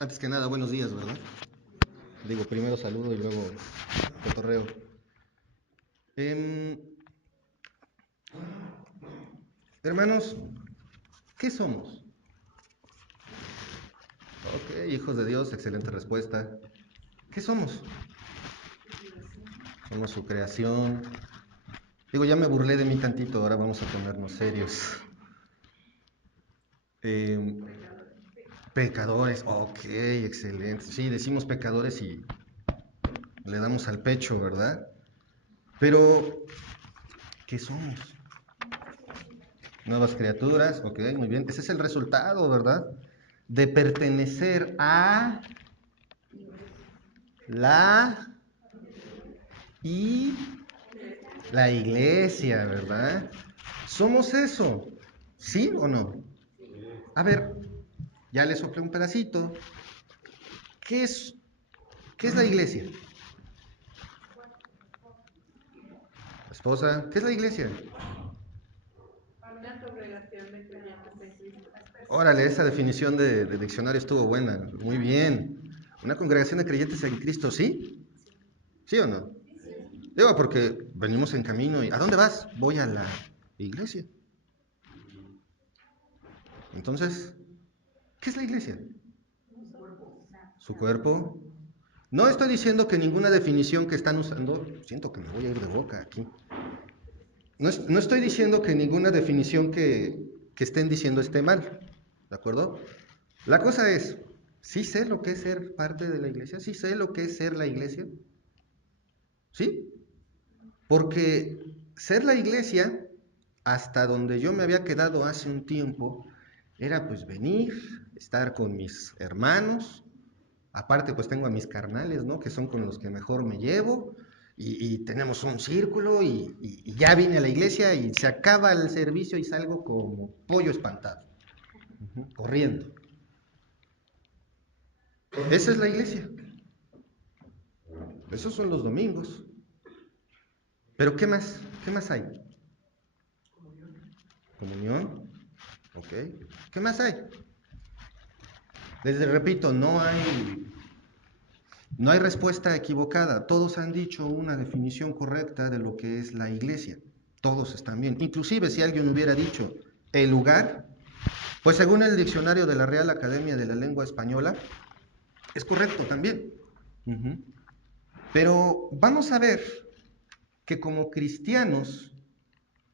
Antes que nada, buenos días, ¿verdad? Digo, primero saludo y luego cotorreo. Em, Hermanos, ¿qué somos? Ok, hijos de Dios, excelente respuesta. ¿Qué somos? Somos su creación. Digo, ya me burlé de mí tantito, ahora vamos a ponernos serios. Em, Pecadores, ok, excelente. Sí, decimos pecadores y le damos al pecho, ¿verdad? Pero, ¿qué somos? Nuevas criaturas, ok, muy bien. Ese es el resultado, ¿verdad? De pertenecer a la y la iglesia, ¿verdad? ¿Somos eso? ¿Sí o no? A ver, ya le soplé un pedacito. ¿Qué es, qué es la iglesia? Esposa, ¿qué es la iglesia? Una congregación de creyentes en Cristo. Órale, esa definición de diccionario estuvo buena. Muy bien. Una congregación de creyentes en Cristo, ¿sí? ¿Sí o no? Digo, porque venimos en camino y ¿a dónde vas? Voy a la iglesia. Entonces, ¿qué es la iglesia? Su cuerpo. No estoy diciendo que ninguna definición que están usando, siento que me voy a ir de boca aquí. No estoy diciendo que ninguna definición que estén diciendo esté mal, ¿de acuerdo? La cosa es, sí sé lo que es ser parte de la iglesia, sí sé lo que es ser la iglesia, ¿sí? Porque ser la iglesia, hasta donde yo me había quedado hace un tiempo, era pues venir, estar con mis hermanos, aparte pues tengo a mis carnales, ¿no? Que son con los que mejor me llevo, y tenemos un círculo, y ya vine a la iglesia y se acaba el servicio y salgo como pollo espantado, corriendo. Esa es la iglesia. Esos son los domingos. Pero ¿qué más? ¿Qué más hay? Comunión. Ok. ¿Qué más hay? Les repito, no hay respuesta equivocada. Todos han dicho una definición correcta de lo que es la iglesia. Todos están bien. Inclusive si alguien hubiera dicho el lugar, pues según el diccionario de la Real Academia de la Lengua Española, es correcto también. Uh-huh. Pero vamos a ver que como cristianos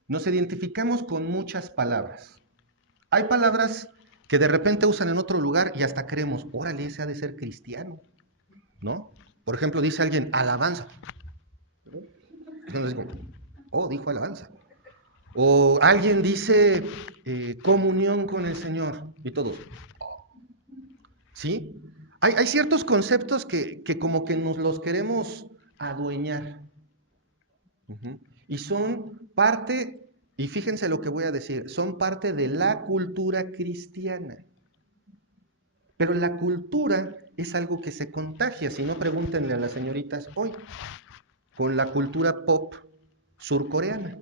nos identificamos con muchas palabras. Hay palabras que de repente usan en otro lugar y hasta creemos, órale, ese ha de ser cristiano, ¿no? Por ejemplo, dice alguien, alabanza. Entonces digo, oh, dijo alabanza. O alguien dice comunión con el Señor y todos, ¿sí? Hay ciertos conceptos que como que nos los queremos adueñar. Uh-huh. Y son parte, y fíjense lo que voy a decir, son parte de la cultura cristiana. Pero la cultura es algo que se contagia, si no pregúntenle a las señoritas hoy, con la cultura pop surcoreana.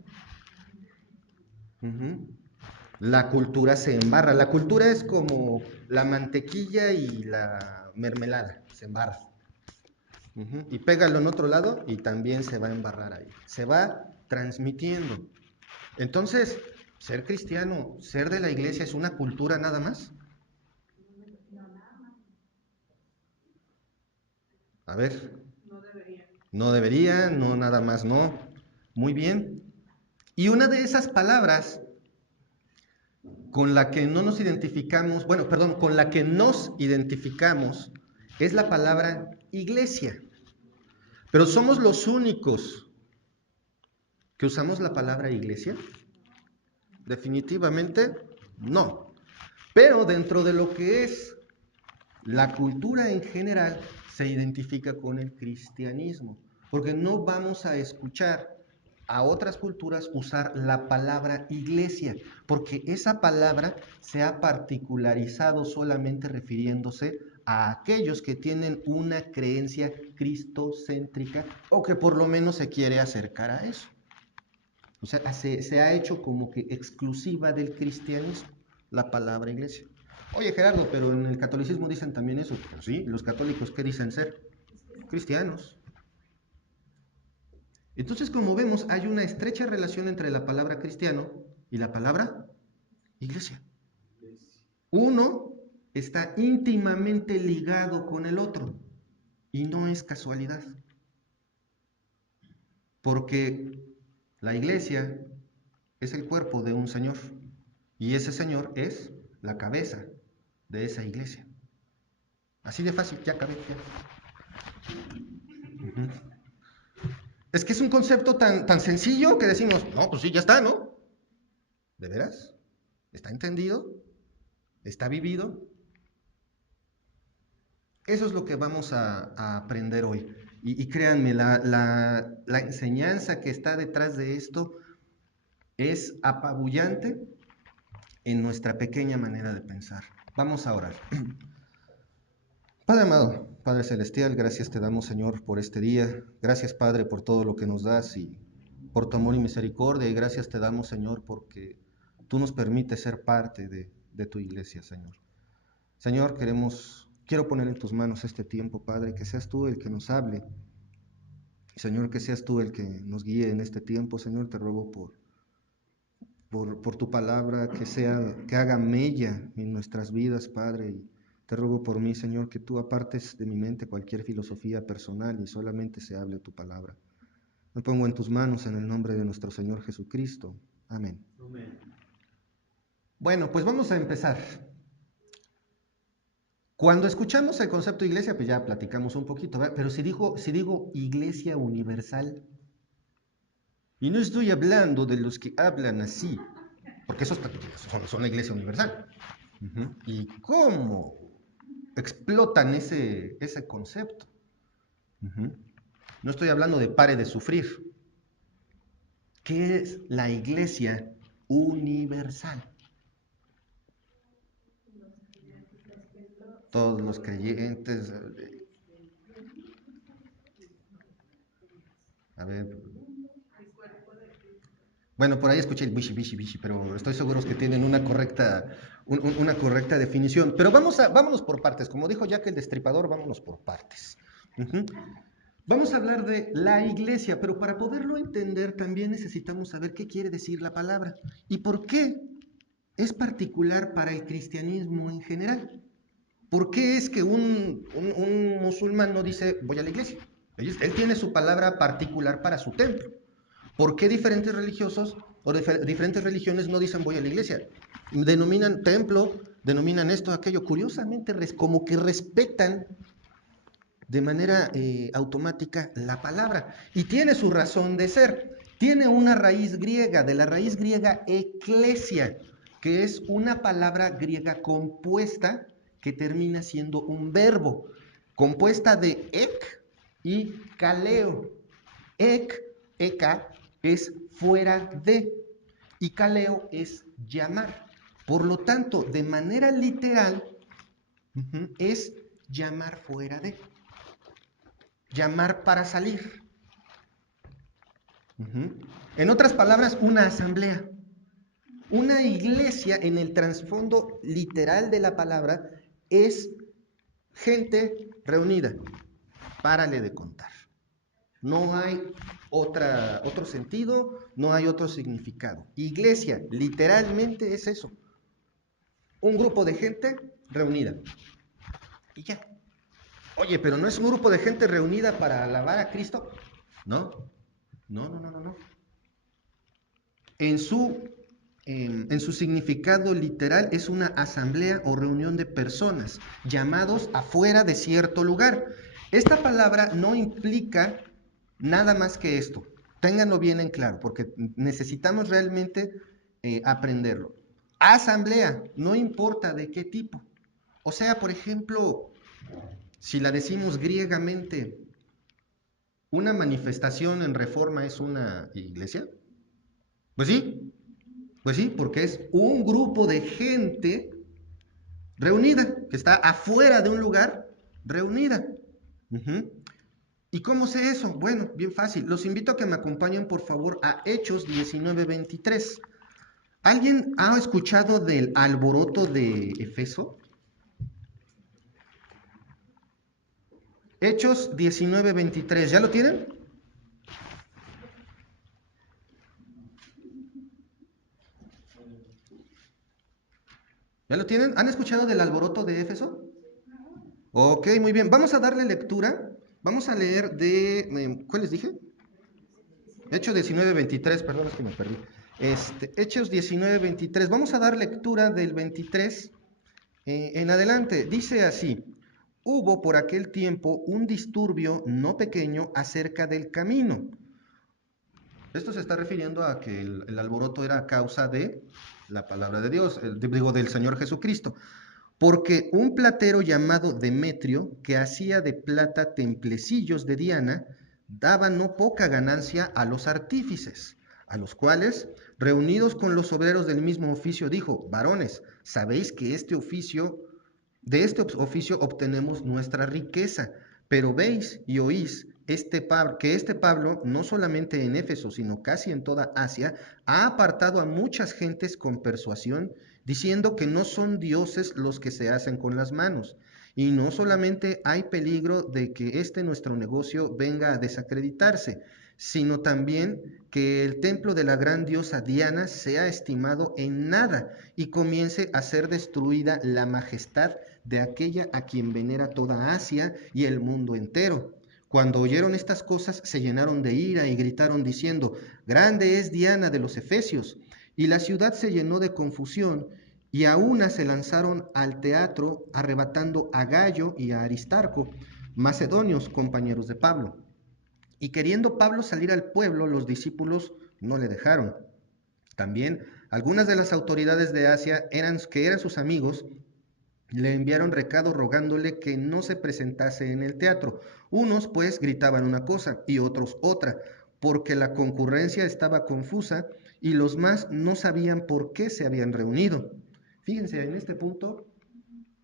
Uh-huh. La cultura se embarra. La cultura es como la mantequilla y la mermelada, se embarra. Uh-huh. Y pégalo en otro lado y también se va a embarrar ahí. Se va transmitiendo. Entonces, ser cristiano, ser de la iglesia es una cultura nada más. A ver, No debería. no debería, no nada más, no. Muy bien. Y una de esas palabras con la que no nos identificamos, bueno, perdón, con la que nos identificamos es la palabra iglesia. Pero somos los únicos que usamos la palabra iglesia. Definitivamente no. Pero dentro de lo que es la cultura en general se identifica con el cristianismo, porque no vamos a escuchar a otras culturas usar la palabra iglesia, porque esa palabra se ha particularizado solamente refiriéndose a aquellos que tienen una creencia cristocéntrica o que por lo menos se quiere acercar a eso. O sea, se ha hecho como que exclusiva del cristianismo la palabra iglesia. Oye, Gerardo, pero en el catolicismo dicen también eso. Pero sí, los católicos, ¿qué dicen ser? Cristianos. Entonces, como vemos, hay una estrecha relación entre la palabra cristiano y la palabra iglesia. Uno está íntimamente ligado con el otro y no es casualidad. Porque la iglesia es el cuerpo de un Señor y ese Señor es la cabeza de esa iglesia. Así de fácil, ya acabé. Ya. Uh-huh. Es que es un concepto tan sencillo que decimos, no, pues sí, ya está, ¿no? ¿De veras? ¿Está entendido? ¿Está vivido? Eso es lo que vamos a aprender hoy. Y créanme, la enseñanza que está detrás de esto es apabullante en nuestra pequeña manera de pensar. Vamos a orar. Padre amado, Padre celestial, gracias te damos, Señor, por este día. Gracias, Padre, por todo lo que nos das y por tu amor y misericordia. Y gracias te damos, Señor, porque tú nos permites ser parte de tu iglesia, Señor. Señor, quiero poner en tus manos este tiempo, Padre, que seas tú el que nos hable. Señor, que seas tú el que nos guíe en este tiempo. Señor, te ruego por tu palabra, que haga mella en nuestras vidas, Padre. Y te ruego por mí, Señor, que tú apartes de mi mente cualquier filosofía personal y solamente se hable tu palabra. Me pongo en tus manos en el nombre de nuestro Señor Jesucristo. Amén. Amén. Bueno, pues vamos a empezar. Cuando escuchamos el concepto de iglesia, pues ya platicamos un poquito, ¿verdad? Pero si digo iglesia universal, y no estoy hablando de los que hablan así, porque esos son la iglesia universal. Uh-huh. ¿Y cómo explotan ese concepto? Uh-huh. No estoy hablando de pare de sufrir. ¿Qué es la iglesia universal? Todos los creyentes. A ver. Bueno, por ahí escuché el bishi, pero estoy seguro que tienen una correcta definición. Pero vámonos por partes. Como dijo Jack el Destripador, vámonos por partes. Uh-huh. Vamos a hablar de la iglesia, pero para poderlo entender también necesitamos saber qué quiere decir la palabra y por qué es particular para el cristianismo en general. ¿Por qué es que un musulmán no dice voy a la iglesia? Él tiene su palabra particular para su templo. ¿Por qué diferentes religiosos o diferentes religiones no dicen voy a la iglesia? Denominan templo, denominan esto, aquello. Curiosamente, como que respetan de manera automática la palabra. Y tiene su razón de ser. Tiene una raíz griega, de la raíz griega eclesia, que es una palabra griega compuesta que termina siendo un verbo, compuesta de ek y kaleo. Eka, es fuera de, y kaleo es llamar. Por lo tanto, de manera literal, es llamar fuera de. Llamar para salir. En otras palabras, una asamblea. Una iglesia, en el trasfondo literal de la palabra, es gente reunida. Párale de contar. No hay otro sentido, no hay otro significado. Iglesia, literalmente es eso. Un grupo de gente reunida. Y ya. Oye, pero ¿no es un grupo de gente reunida para alabar a Cristo? No. En su significado literal es una asamblea o reunión de personas llamados afuera de cierto lugar. Esta palabra no implica nada más que esto. Ténganlo bien en claro, porque necesitamos realmente aprenderlo. Asamblea, no importa de qué tipo. O sea, por ejemplo, si la decimos griegamente, ¿una manifestación en Reforma es una iglesia? Pues sí, porque es un grupo de gente reunida, que está afuera de un lugar reunida. ¿Y cómo sé eso? Bueno, bien fácil. Los invito a que me acompañen, por favor, a Hechos 19:23. ¿Alguien ha escuchado del alboroto de Efeso? Hechos 19:23. ¿Ya lo tienen? ¿Ya lo tienen? ¿Han escuchado del alboroto de Éfeso? Ok, muy bien. Vamos a darle lectura. Vamos a leer ¿cuál les dije? Hechos 19:23, perdón, es que me perdí. Hechos 19:23. Vamos a dar lectura del 23 en adelante. Dice así: hubo por aquel tiempo un disturbio no pequeño acerca del camino. Esto se está refiriendo a que el alboroto era a causa de la palabra de Dios, del Señor Jesucristo. Porque un platero llamado Demetrio, que hacía de plata templecillos de Diana, daba no poca ganancia a los artífices, a los cuales, reunidos con los obreros del mismo oficio, dijo: varones, sabéis que de este oficio obtenemos nuestra riqueza, pero veis y oís que este Pablo, no solamente en Éfeso, sino casi en toda Asia, ha apartado a muchas gentes con persuasión, diciendo que no son dioses los que se hacen con las manos. Y no solamente hay peligro de que nuestro negocio venga a desacreditarse, sino también que el templo de la gran diosa Diana sea estimado en nada y comience a ser destruida la majestad de aquella a quien venera toda Asia y el mundo entero. Cuando oyeron estas cosas, se llenaron de ira y gritaron diciendo: grande es Diana de los Efesios. Y la ciudad se llenó de confusión, y a una se lanzaron al teatro, arrebatando a Gayo y a Aristarco, macedonios, compañeros de Pablo. Y queriendo Pablo salir al pueblo, los discípulos no le dejaron. También algunas de las autoridades de Asia, que eran sus amigos, le enviaron recado rogándole que no se presentase en el teatro. Unos pues gritaban una cosa y otros otra, porque la concurrencia estaba confusa y los más no sabían por qué se habían reunido. Fíjense, en este punto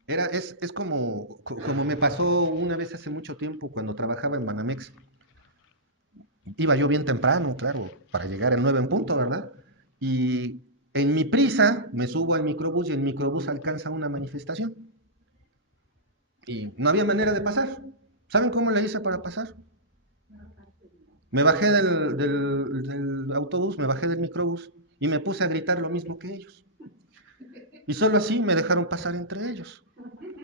es como me pasó una vez hace mucho tiempo cuando trabajaba en Banamex. Iba yo bien temprano, claro, para llegar al 9 en punto, ¿verdad? Y en mi prisa me subo al microbús y el microbús alcanza una manifestación. Y no había manera de pasar. ¿Saben cómo le hice para pasar? Me bajé del autobús, me bajé del microbús y me puse a gritar lo mismo que ellos. Y solo así me dejaron pasar entre ellos.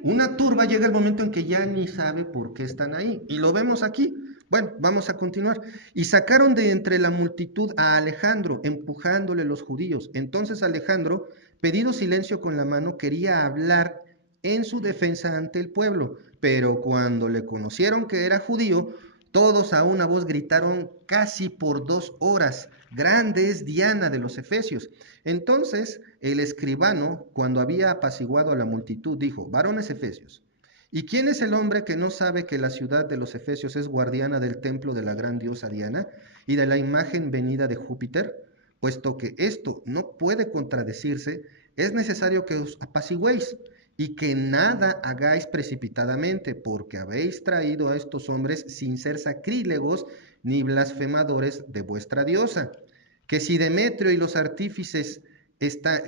Una turba llega el momento en que ya ni sabe por qué están ahí. Y lo vemos aquí. Bueno, vamos a continuar. Y sacaron de entre la multitud a Alejandro, empujándole los judíos. Entonces Alejandro, pedido silencio con la mano, quería hablar en su defensa ante el pueblo. Pero cuando le conocieron que era judío, todos a una voz gritaron casi por 2 horas: grande es Diana de los Efesios. Entonces el escribano, cuando había apaciguado a la multitud, dijo: varones efesios, ¿y quién es el hombre que no sabe que la ciudad de los Efesios es guardiana del templo de la gran diosa Diana y de la imagen venida de Júpiter? Puesto que esto no puede contradecirse, es necesario que os apaciguéis y que nada hagáis precipitadamente, porque habéis traído a estos hombres sin ser sacrílegos ni blasfemadores de vuestra diosa. Que si Demetrio y los artífices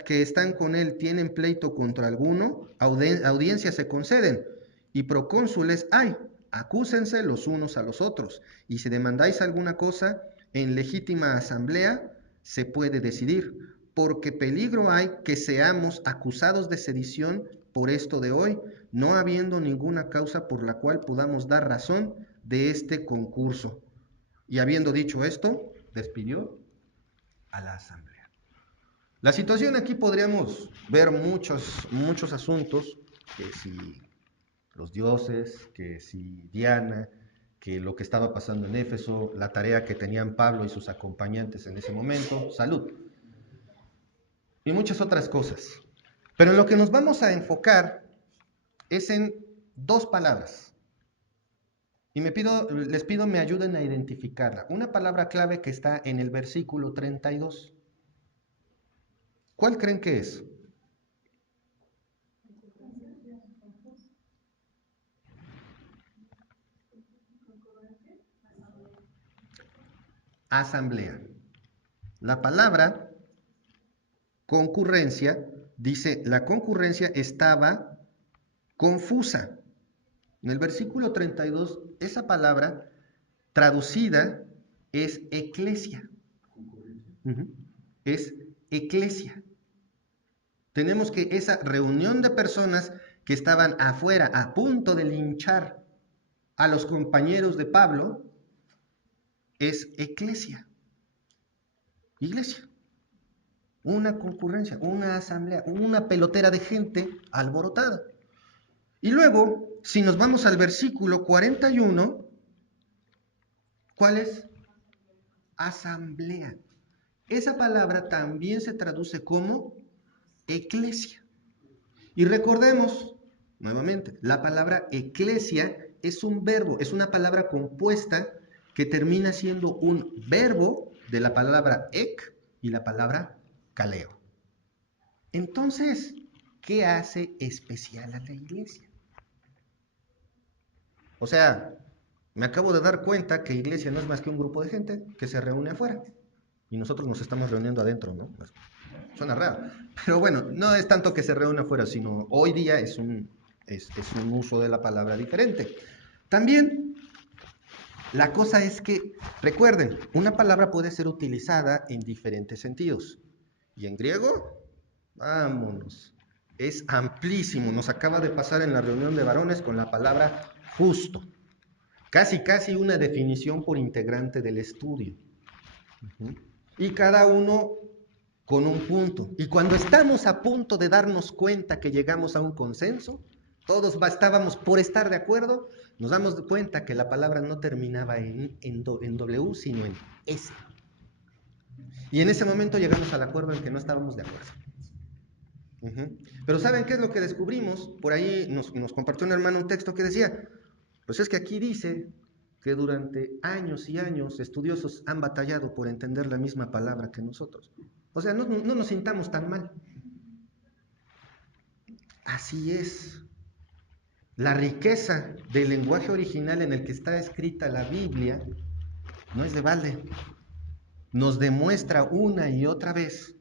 que están con él tienen pleito contra alguno, audiencias se conceden, y procónsules hay, acúsense los unos a los otros, y si demandáis alguna cosa, en legítima asamblea se puede decidir, porque peligro hay que seamos acusados de sedición por esto de hoy, no habiendo ninguna causa por la cual podamos dar razón de este concurso. Y habiendo dicho esto, despidió a la asamblea. La situación aquí podríamos ver muchos asuntos, que si los dioses, que si Diana, que lo que estaba pasando en Éfeso, la tarea que tenían Pablo y sus acompañantes en ese momento, salud, y muchas otras cosas. Pero en lo que nos vamos a enfocar es en 2 palabras. Y les pido me ayuden a identificarla. Una palabra clave que está en el versículo 32. ¿Cuál creen que es? Asamblea. La palabra concurrencia dice: la concurrencia estaba confusa. En el versículo 32, esa palabra traducida es eclesia. Es eclesia. Tenemos que esa reunión de personas que estaban afuera a punto de linchar a los compañeros de Pablo es eclesia. Iglesia. Una concurrencia, una asamblea, una pelotera de gente alborotada. Y luego, si nos vamos al versículo 41, ¿cuál es? Asamblea. Esa palabra también se traduce como eclesia. Y recordemos, nuevamente, la palabra eclesia es un verbo, es una palabra compuesta que termina siendo un verbo de la palabra ek y la palabra kaleo. Entonces, ¿qué hace especial a la iglesia? O sea, me acabo de dar cuenta que iglesia no es más que un grupo de gente que se reúne afuera. Y nosotros nos estamos reuniendo adentro, ¿no? Pues, suena raro. Pero bueno, no es tanto que se reúne afuera, sino hoy día es un uso de la palabra diferente. También, la cosa es que, recuerden, una palabra puede ser utilizada en diferentes sentidos. Y en griego, vámonos, es amplísimo. Nos acaba de pasar en la reunión de varones con la palabra justo. Casi una definición por integrante del estudio. Y cada uno con un punto. Y cuando estamos a punto de darnos cuenta que llegamos a un consenso, todos estábamos por estar de acuerdo, nos damos cuenta que la palabra no terminaba en W, sino en S. Y en ese momento llegamos al acuerdo en que no estábamos de acuerdo. Pero ¿saben qué es lo que descubrimos? Por ahí nos compartió un hermano un texto que decía, pues es que aquí dice que durante años y años estudiosos han batallado por entender la misma palabra que nosotros. O sea, no nos sintamos tan mal. Así es. La riqueza del lenguaje original en el que está escrita la Biblia no es de balde. Nos demuestra una y otra vez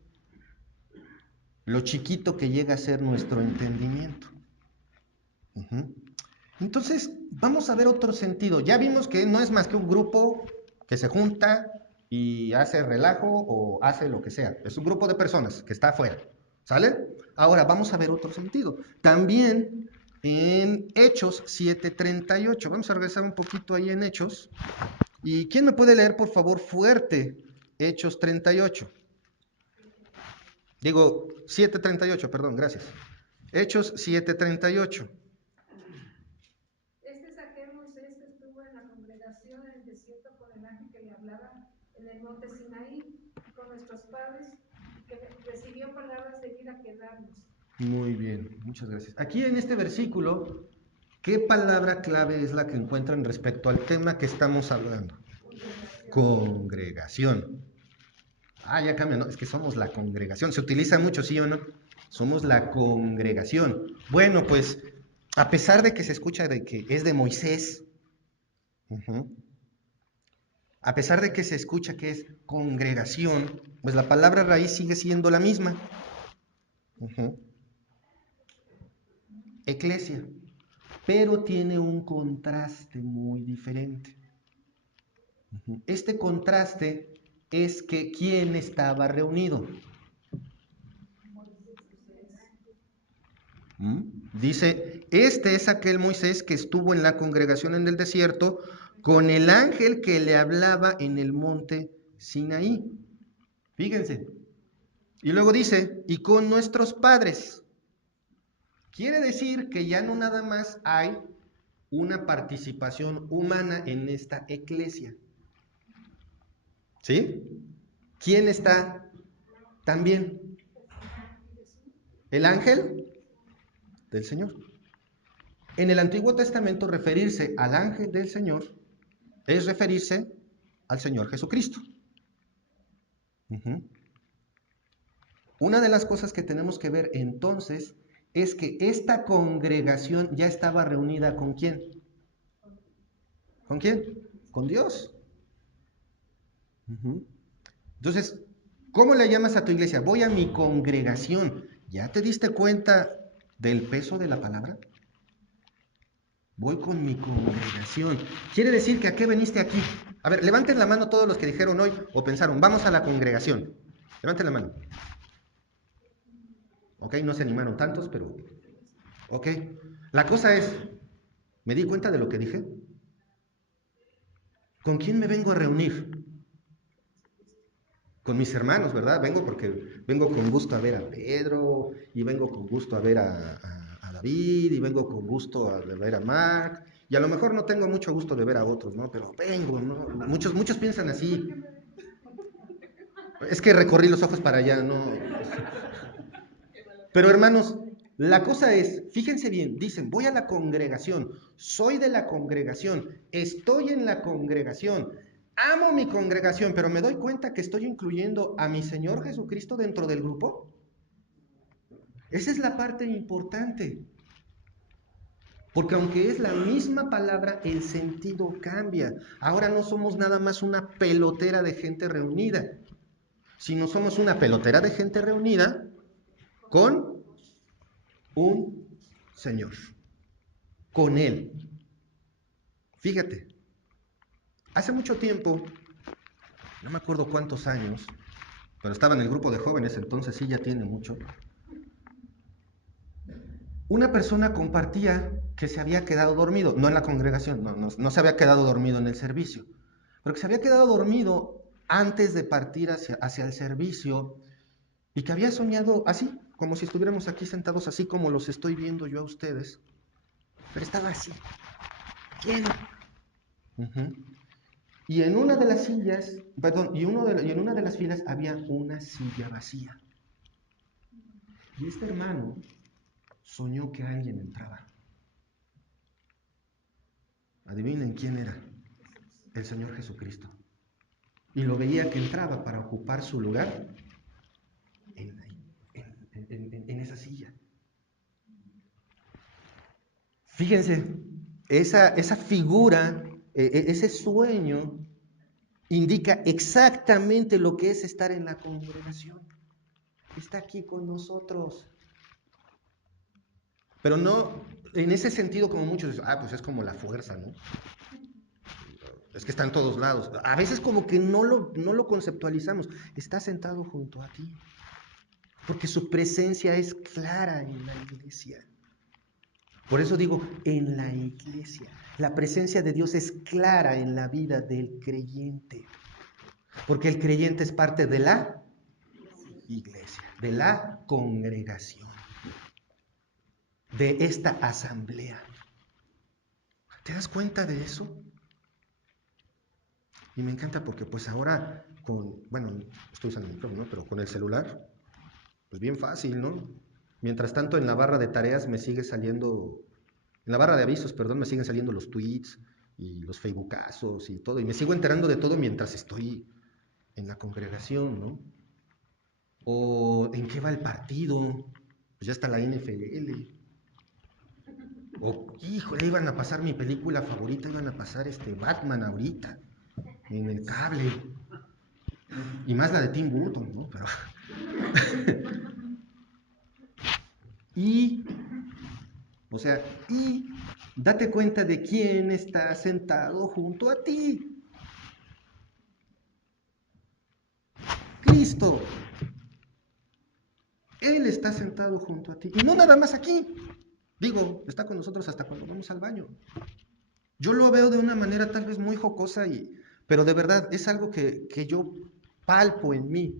lo chiquito que llega a ser nuestro entendimiento. Entonces, vamos a ver otro sentido. Ya vimos que no es más que un grupo que se junta y hace relajo o hace lo que sea. Es un grupo de personas que está afuera. ¿Sale? Ahora vamos a ver otro sentido. También en Hechos 7:38. Vamos a regresar un poquito ahí en Hechos. ¿Y quién me puede leer, por favor, fuerte Hechos 38? Digo, 7:38, perdón, gracias. Hechos 7:38. Este es aquel Moisés que estuvo en la congregación en el desierto con el ángel que le hablaba en el monte Sinaí con nuestros padres, que recibió palabras de vida que darnos. Muy bien, muchas gracias. Aquí en este versículo, ¿qué palabra clave es la que encuentran respecto al tema que estamos hablando? Congregación. Ya cambia, ¿no? Es que somos la congregación. Se utiliza mucho, ¿sí o no? Somos la congregación. Bueno, pues, a pesar de que se escucha de que es de Moisés, a pesar de que se escucha que es congregación, pues la palabra raíz sigue siendo la misma. Eclesia. Pero tiene un contraste muy diferente. Este contraste es que ¿quién estaba reunido? Dice, este es aquel Moisés que estuvo en la congregación en el desierto con el ángel que le hablaba en el monte Sinaí. Fíjense. Y luego dice, y con nuestros padres. Quiere decir que ya no nada más hay una participación humana en esta eclesia. ¿Sí? ¿Quién está también? El ángel del Señor. En el Antiguo Testamento, referirse al ángel del Señor es referirse al Señor Jesucristo. Una de las cosas que tenemos que ver entonces es que esta congregación ya estaba reunida ¿con quién? ¿Con quién? Con Dios. Entonces, ¿cómo le llamas a tu iglesia? Voy a mi congregación. ¿Ya te diste cuenta del peso de la palabra? Voy con mi congregación. Quiere decir que ¿a qué veniste aquí? A ver, levanten la mano todos los que dijeron hoy o pensaron, vamos a la congregación. Levanten la mano. Ok, no se animaron tantos, pero... Ok. La cosa es, ¿me di cuenta de lo que dije? ¿Con quién me vengo a reunir? Con mis hermanos, ¿verdad? Vengo porque vengo con gusto a ver a Pedro, y vengo con gusto a ver a David, y vengo con gusto a ver a Mark, y a lo mejor no tengo mucho gusto de ver a otros, ¿no? Pero vengo, ¿no? Muchos piensan así. Es que recorrí los ojos para allá, ¿no? Pero hermanos, la cosa es, fíjense bien, dicen, voy a la congregación, soy de la congregación, estoy en la congregación, amo mi congregación, pero me doy cuenta que estoy incluyendo a mi Señor Jesucristo dentro del grupo. Esa es la parte importante. Porque aunque es la misma palabra, el sentido cambia. Ahora no somos nada más una pelotera de gente reunida, sino somos una pelotera de gente reunida con un Señor, con Él. Fíjate, hace mucho tiempo, no me acuerdo cuántos años, pero estaba en el grupo de jóvenes, entonces sí ya tiene mucho, una persona compartía que se había quedado dormido, no en la congregación, no se había quedado dormido en el servicio, pero que se había quedado dormido antes de partir hacia el servicio y que había soñado así, como si estuviéramos aquí sentados, así como los estoy viendo yo a ustedes, pero estaba así, lleno. Y en una de las sillas, perdón, y en una de las filas había una silla vacía. Y este hermano soñó que alguien entraba. Adivinen quién era. El Señor Jesucristo. Y lo veía que entraba para ocupar su lugar en esa silla. Fíjense, esa figura, ese sueño, indica exactamente lo que es estar en la congregación. Está aquí con nosotros. Pero no en ese sentido como muchos dicen, pues es como la fuerza, ¿no? Es que está en todos lados. A veces como que no lo conceptualizamos. Está sentado junto a ti. Porque su presencia es clara en la iglesia. Por eso digo, en la iglesia. La presencia de Dios es clara en la vida del creyente. Porque el creyente es parte de la iglesia, de la congregación, de esta asamblea. ¿Te das cuenta de eso? Y me encanta porque pues ahora estoy usando el micrófono, ¿no? Pero con el celular, pues bien fácil, ¿no? Mientras tanto en la barra de tareas me sigue saliendo, en la barra de avisos, perdón, me siguen saliendo los tweets y los facebookazos y todo, y me sigo enterando de todo mientras estoy en la congregación, ¿no? O en qué va el partido, pues ya está la NFL. O, híjole, iban a pasar mi película favorita, iban a pasar Batman ahorita, en el cable. Y más la de Tim Burton, ¿no? Pero... y date cuenta de quién está sentado junto a ti. Cristo. Él está sentado junto a ti. Y no nada más aquí. Digo, está con nosotros hasta cuando vamos al baño. Yo lo veo de una manera tal vez muy jocosa, pero de verdad es algo que yo palpo en mí.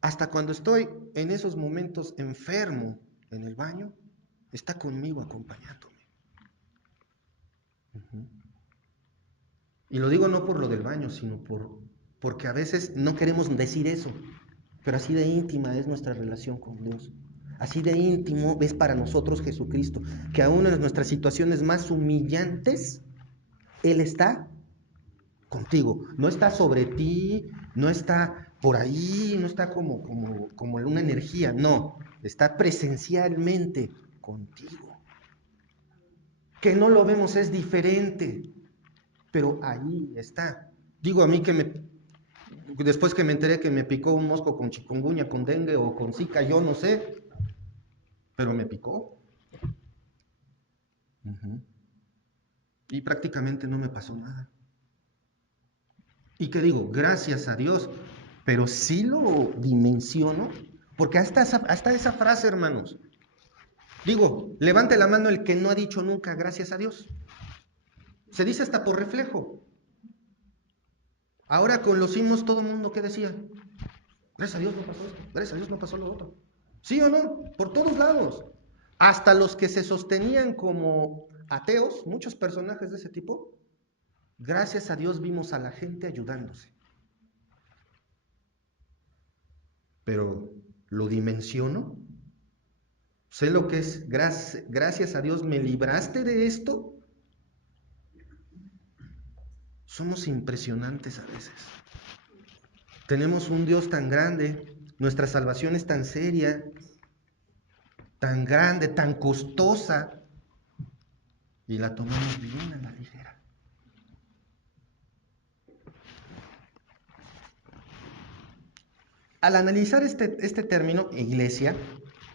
Hasta cuando estoy en esos momentos enfermo en el baño, está conmigo acompañándome. Y lo digo no por lo del baño, sino porque a veces no queremos decir eso, pero así de íntima es nuestra relación con Dios. Así de íntimo es para nosotros Jesucristo, que aún en nuestras situaciones más humillantes, Él está contigo. No está sobre ti, no está por ahí, no está como en una energía, no, está presencialmente contigo. Que no lo vemos es diferente, pero ahí está. Digo a mí después que me enteré que me picó un mosco con chikungunya, con dengue o con zika, yo no sé, pero me picó. y prácticamente no me pasó nada. ¿Y qué digo? Gracias a Dios, pero sí lo dimensiono, porque hasta esa frase, hermanos. Digo, levante la mano el que no ha dicho nunca gracias a Dios. Se dice hasta por reflejo. Ahora con los himnos todo el mundo, ¿qué decía? Gracias a Dios no pasó esto, gracias a Dios no pasó lo otro. ¿Sí o no? Por todos lados. Hasta los que se sostenían como ateos, muchos personajes de ese tipo, gracias a Dios vimos a la gente ayudándose. Pero lo dimensiono. Sé lo que es, gracias a Dios me libraste de esto. Somos impresionantes a veces. Tenemos un Dios tan grande, nuestra salvación es tan seria, tan grande, tan costosa, y la tomamos bien a la ligera. Al analizar este término, iglesia,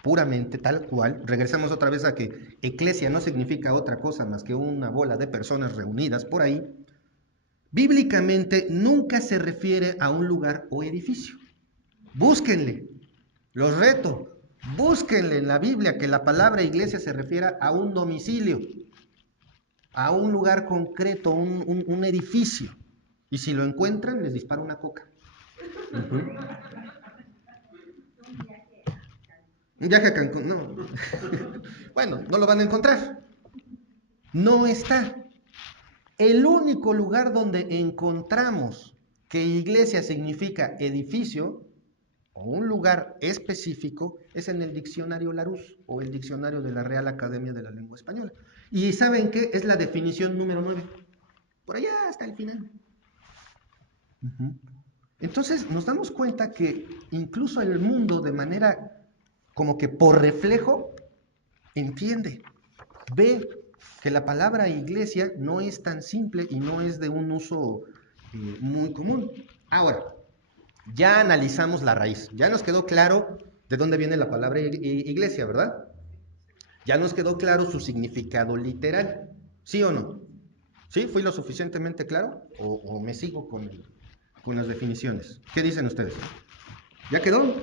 puramente tal cual, regresamos otra vez a que eclesia no significa otra cosa más que una bola de personas reunidas por ahí. Bíblicamente nunca se refiere a un lugar o edificio. Búsquenle, los reto, búsquenle en la Biblia que la palabra iglesia se refiera a un domicilio, a un lugar concreto, un edificio. Y si lo encuentran, les dispara una coca. Un viaje a Cancún, no. Bueno, no lo van a encontrar. No está. El único lugar donde encontramos que iglesia significa edificio o un lugar específico es en el diccionario Larousse o el diccionario de la Real Academia de la Lengua Española. ¿Y saben qué? Es la definición número 9. Por allá hasta el final. Entonces nos damos cuenta que incluso el mundo de manera como que por reflejo entiende, ve que la palabra iglesia no es tan simple y no es de un uso muy común. Ahora, ya analizamos la raíz, ya nos quedó claro de dónde viene la palabra iglesia, ¿verdad? Ya nos quedó claro su significado literal, ¿sí o no? ¿Sí? ¿Fui lo suficientemente claro? ¿O me sigo con las definiciones? ¿Qué dicen ustedes? ¿Ya quedó?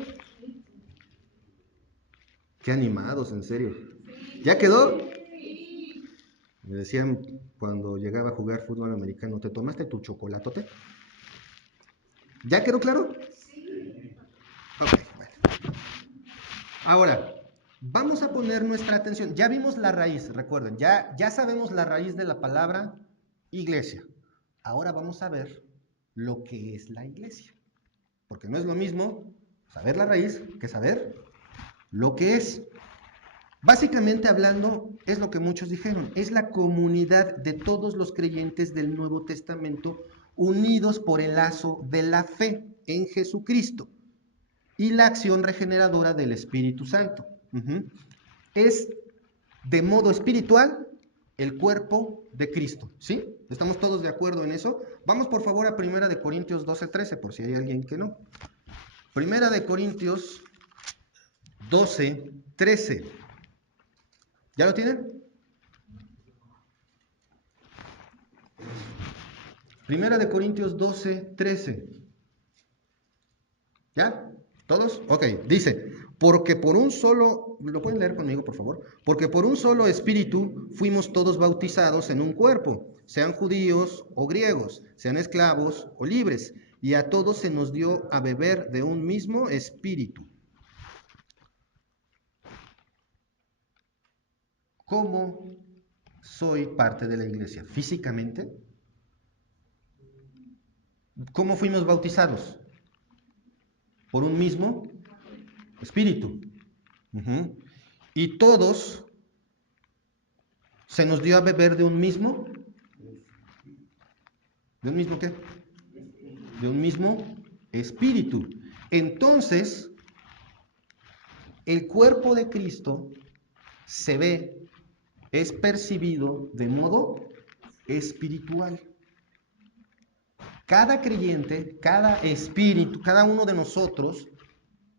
Qué animados, en serio. ¿Ya quedó? Me decían cuando llegaba a jugar fútbol americano, ¿te tomaste tu chocolatote? ¿Ya quedó claro? Sí. Ok, bueno. Ahora, vamos a poner nuestra atención. Ya vimos la raíz, recuerden, ya sabemos la raíz de la palabra iglesia. Ahora vamos a ver lo que es la iglesia. Porque no es lo mismo saber la raíz que saber lo que es. Básicamente hablando, es lo que muchos dijeron, es la comunidad de todos los creyentes del Nuevo Testamento unidos por el lazo de la fe en Jesucristo y la acción regeneradora del Espíritu Santo. Es de modo espiritual el cuerpo de Cristo, ¿sí? ¿Estamos todos de acuerdo en eso? Vamos por favor a 1 Corintios 12:13, por si hay alguien que no. 1 Corintios 12:13. ¿Ya lo tienen? 1 Corintios 12:13. ¿Ya? ¿Todos? Ok, dice, porque por un solo, ¿lo pueden leer conmigo, por favor? Porque por un solo espíritu fuimos todos bautizados en un cuerpo, sean judíos o griegos, sean esclavos o libres, y a todos se nos dio a beber de un mismo espíritu. ¿Cómo soy parte de la iglesia? ¿Físicamente? ¿Cómo fuimos bautizados? Por un mismo espíritu. Y todos se nos dio a beber de un mismo. ¿De un mismo qué? De un mismo espíritu. Entonces, el cuerpo de Cristo se ve, es percibido de modo espiritual. Cada creyente, cada espíritu, cada uno de nosotros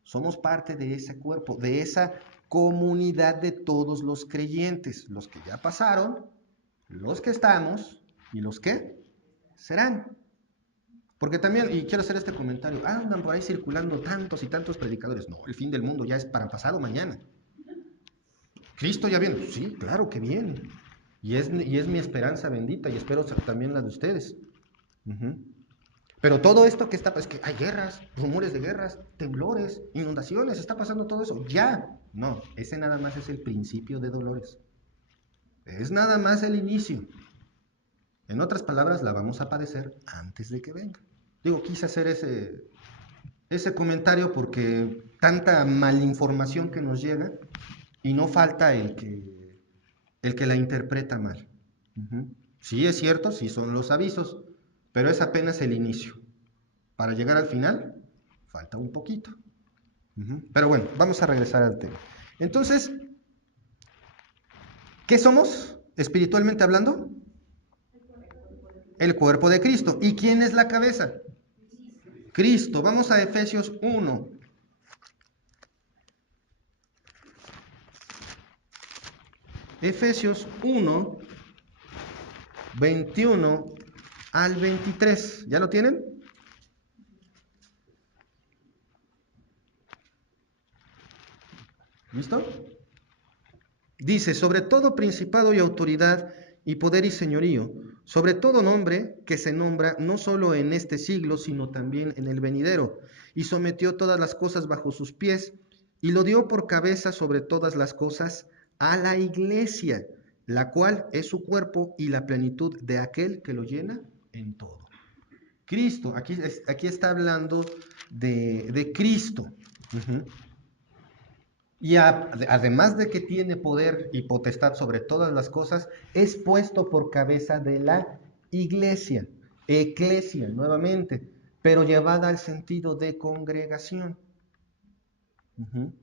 somos parte de ese cuerpo, de esa comunidad de todos los creyentes, los que ya pasaron los que estamos y los que serán. Porque también, y quiero hacer este comentario, andan por ahí circulando tantos y tantos predicadores. No, el fin del mundo ya es para pasado mañana. Cristo ya viene. Sí, claro que viene. Y es mi esperanza bendita y espero también la de ustedes. Uh-huh. Pero todo esto que está, es que hay guerras, rumores de guerras, temblores, inundaciones, está pasando todo eso. Ya. No, ese nada más es el principio de dolores. Es nada más el inicio. En otras palabras, la vamos a padecer antes de que venga. Digo, quise hacer ese comentario porque tanta malinformación que nos llega y no falta el que la interpreta mal. Uh-huh. Sí es cierto, sí son los avisos, pero es apenas el inicio. Para llegar al final, falta un poquito. Uh-huh. Pero bueno, vamos a regresar al tema. Entonces, ¿qué somos espiritualmente hablando? El cuerpo de Cristo. ¿Y quién es la cabeza? Cristo. Vamos a Efesios 1. Efesios 1, 21 al 23. ¿Ya lo tienen? ¿Listo? Dice, sobre todo principado y autoridad y poder y señorío, sobre todo nombre que se nombra no solo en este siglo, sino también en el venidero, y sometió todas las cosas bajo sus pies, y lo dio por cabeza sobre todas las cosas a la iglesia, la cual es su cuerpo y la plenitud de aquel que lo llena en todo. Cristo, aquí está hablando de Cristo. Uh-huh. Y además de que tiene poder y potestad sobre todas las cosas, es puesto por cabeza de la iglesia, eclesia nuevamente, pero llevada al sentido de congregación. Uh-huh.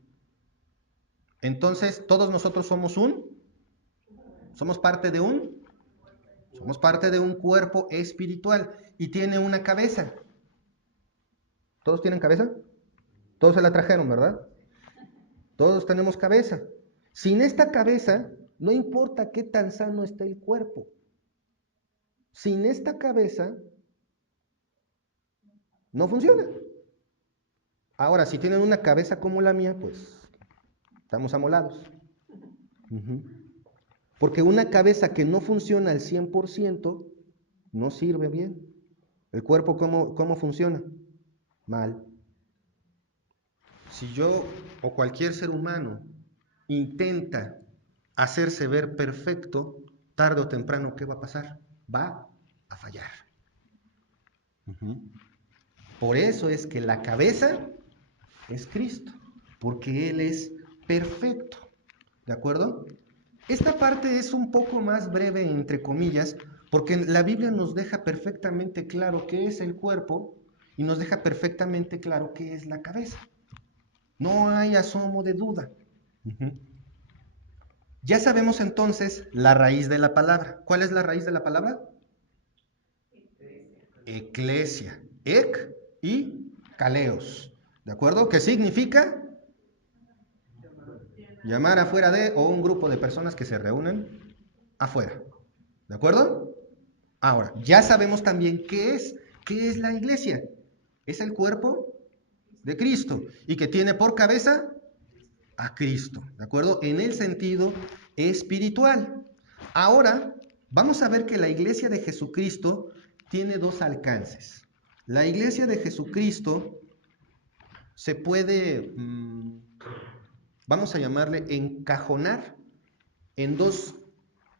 Entonces, todos nosotros somos parte de somos parte de un cuerpo espiritual y tiene una cabeza. ¿Todos tienen cabeza? Todos se la trajeron, ¿verdad? Todos tenemos cabeza. Sin esta cabeza, no importa qué tan sano esté el cuerpo. Sin esta cabeza, no funciona. Ahora, si tienen una cabeza como la mía, pues estamos amolados. Uh-huh. Porque una cabeza que no funciona al 100% no sirve bien. ¿El cuerpo cómo funciona? Mal. Si yo o cualquier ser humano intenta hacerse ver perfecto, tarde o temprano, ¿qué va a pasar? Va a fallar. Uh-huh. Por eso es que la cabeza es Cristo, porque Él es perfecto. ¿De acuerdo? Esta parte es un poco más breve, entre comillas, porque la Biblia nos deja perfectamente claro qué es el cuerpo y nos deja perfectamente claro qué es la cabeza. No hay asomo de duda. Uh-huh. Ya sabemos entonces la raíz de la palabra. ¿Cuál es la raíz de la palabra? Eclesia. Ec y kaleos. ¿De acuerdo? ¿Qué significa? Llamar afuera de o un grupo de personas que se reúnen afuera. ¿De acuerdo? Ahora, ya sabemos también qué es la iglesia. Es el cuerpo de Cristo y que tiene por cabeza a Cristo, ¿de acuerdo? En el sentido espiritual. Ahora, vamos a ver que la iglesia de Jesucristo tiene dos alcances. La iglesia de Jesucristo se puede, vamos a llamarle, encajonar en dos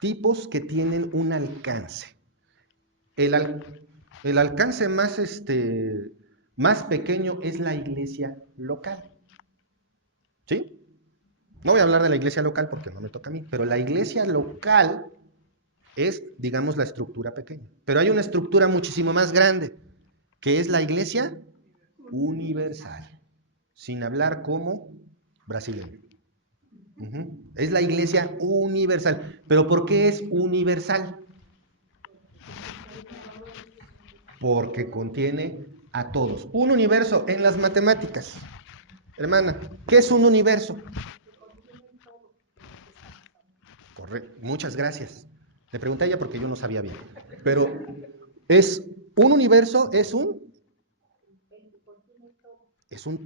tipos que tienen un alcance. El alcance más pequeño es la iglesia local. ¿Sí? No voy a hablar de la iglesia local porque no me toca a mí, pero la iglesia local es, digamos, la estructura pequeña. Pero hay una estructura muchísimo más grande, que es la iglesia universal, sin hablar como brasileño. Uh-huh. Es la iglesia universal. ¿Pero por qué es universal? Porque contiene a todos. Un universo en las matemáticas. Hermana, ¿qué es un universo? Correcto, muchas gracias. Le pregunté a ella porque yo no sabía bien. Pero es un universo, es un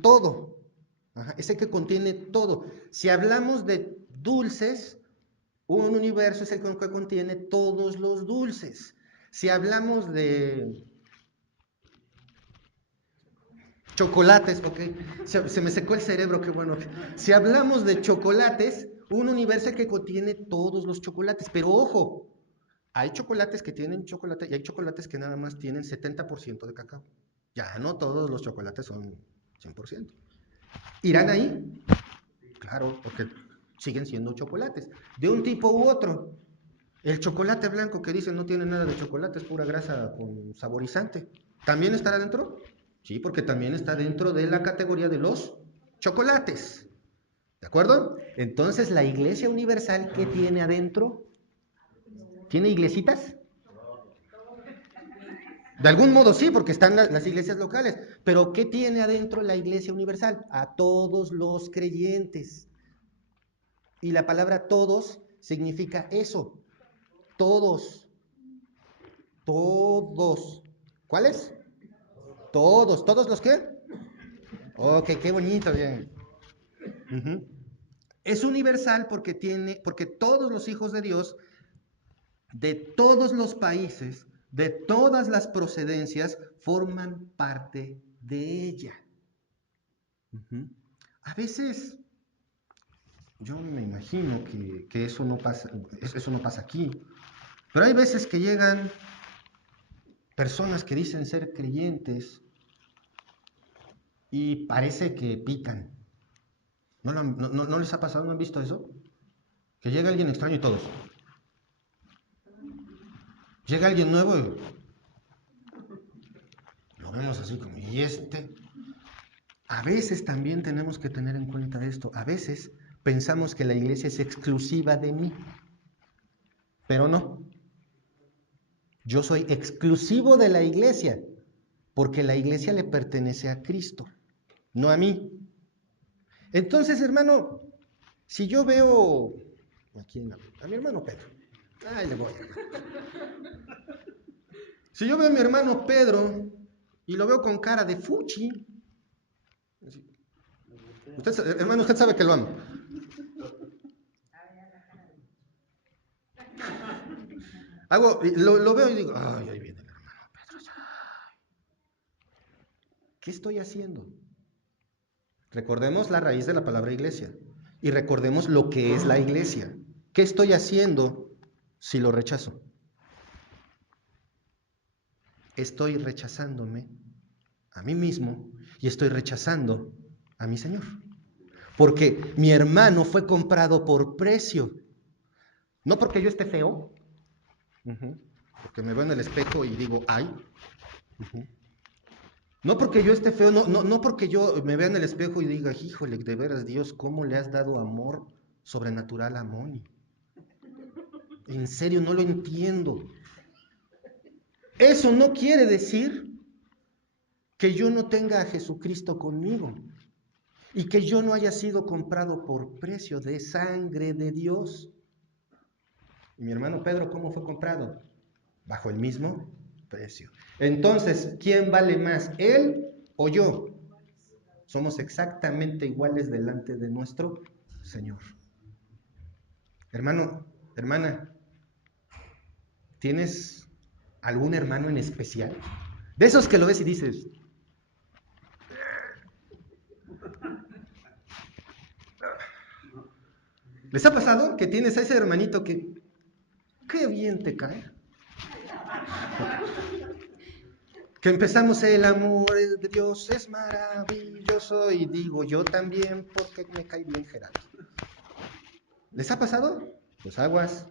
todo. Ajá, es el que contiene todo. Si hablamos de dulces, un universo es el que contiene todos los dulces. Si hablamos de chocolates, ok, se me secó el cerebro, qué bueno. Si hablamos de chocolates, un universo que contiene todos los chocolates, pero ojo, hay chocolates que tienen chocolate y hay chocolates que nada más tienen 70% de cacao. Ya no todos los chocolates son 100%. ¿Irán ahí? Claro, porque siguen siendo chocolates, de un tipo u otro. El chocolate blanco que dicen no tiene nada de chocolate, es pura grasa con saborizante. ¿También estará dentro? Sí, porque también está dentro de la categoría de los chocolates. ¿De acuerdo? Entonces, la Iglesia Universal, ¿qué tiene adentro? ¿Tiene iglesitas? De algún modo sí, porque están las iglesias locales. Pero ¿qué tiene adentro la Iglesia Universal? A todos los creyentes. Y la palabra todos significa eso. Todos. Todos. ¿Cuáles? Todos. ¿Todos los qué? Ok, qué bonito, bien. Uh-huh. Es universal porque todos los hijos de Dios, de todos los países, de todas las procedencias, forman parte de ella. Uh-huh. A veces, yo me imagino que eso no pasa aquí, pero hay veces que llegan personas que dicen ser creyentes y parece que pican. ¿No les ha pasado? ¿No han visto eso? Que llega alguien extraño y todos. Llega alguien nuevo y lo vemos así como, ¿y este? A veces también tenemos que tener en cuenta esto. A veces pensamos que la iglesia es exclusiva de mí, pero no. Yo soy exclusivo de la iglesia, porque la iglesia le pertenece a Cristo, no a mí. Entonces, hermano, si yo veo a mi hermano Pedro, ay, le voy. Si yo veo a mi hermano Pedro y lo veo con cara de fuchi, hermano, usted sabe que lo amo. Lo veo y digo, ay, ahí viene el hermano Pedro. ¿Qué estoy haciendo? Recordemos la raíz de la palabra iglesia y recordemos lo que es la iglesia. ¿Qué estoy haciendo si lo rechazo? Estoy rechazándome a mí mismo y estoy rechazando a mi Señor. Porque mi hermano fue comprado por precio. No porque yo esté feo, porque me veo en el espejo y digo, ay. No porque yo esté feo, no porque yo me vea en el espejo y diga, híjole, de veras, Dios, ¿cómo le has dado amor sobrenatural a Moni? En serio, no lo entiendo. Eso no quiere decir que yo no tenga a Jesucristo conmigo y que yo no haya sido comprado por precio de sangre de Dios. Y mi hermano Pedro, ¿cómo fue comprado? Bajo el mismo precio. Entonces, ¿quién vale más, él o yo? Somos exactamente iguales delante de nuestro Señor. Hermano, hermana, ¿tienes algún hermano en especial? De esos que lo ves y dices, ¿les ha pasado que tienes a ese hermanito que qué bien te cae? Que empezamos, el amor de Dios es maravilloso, y digo yo también porque me cae bien Gerardo. ¿Les ha pasado? Pues aguas,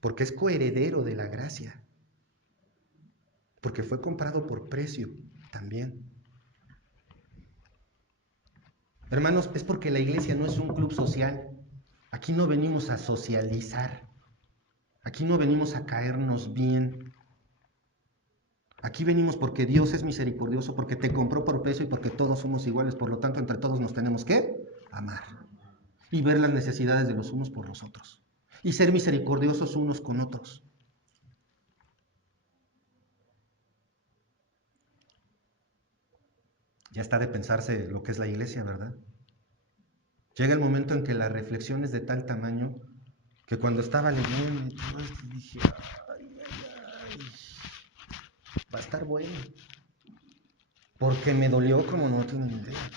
porque es coheredero de la gracia, porque fue comprado por precio también. Hermanos, es porque la iglesia no es un club social. Aquí no venimos a socializar, aquí no venimos a caernos bien. Aquí venimos porque Dios es misericordioso, porque te compró por precio y porque todos somos iguales, por lo tanto entre todos nos tenemos que amar y ver las necesidades de los unos por los otros. y ser misericordiosos unos con otros. Ya está de pensarse lo que es la iglesia, ¿verdad? Llega el momento en que la reflexión es de tal tamaño que cuando estaba leyendo y todo esto dije, ay, ay, va a estar bueno. Porque me dolió como no tienen idea.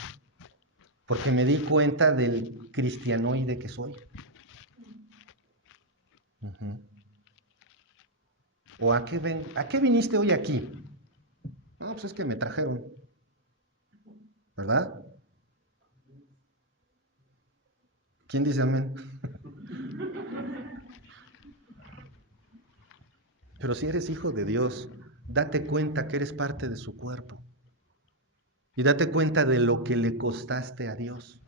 Porque me di cuenta del cristianoide que soy. Uh-huh. ¿O a qué viniste hoy aquí? No, pues es que me trajeron, ¿verdad? ¿Quién dice amén? Pero si eres hijo de Dios, date cuenta que eres parte de su cuerpo. Y date cuenta de lo que le costaste a Dios.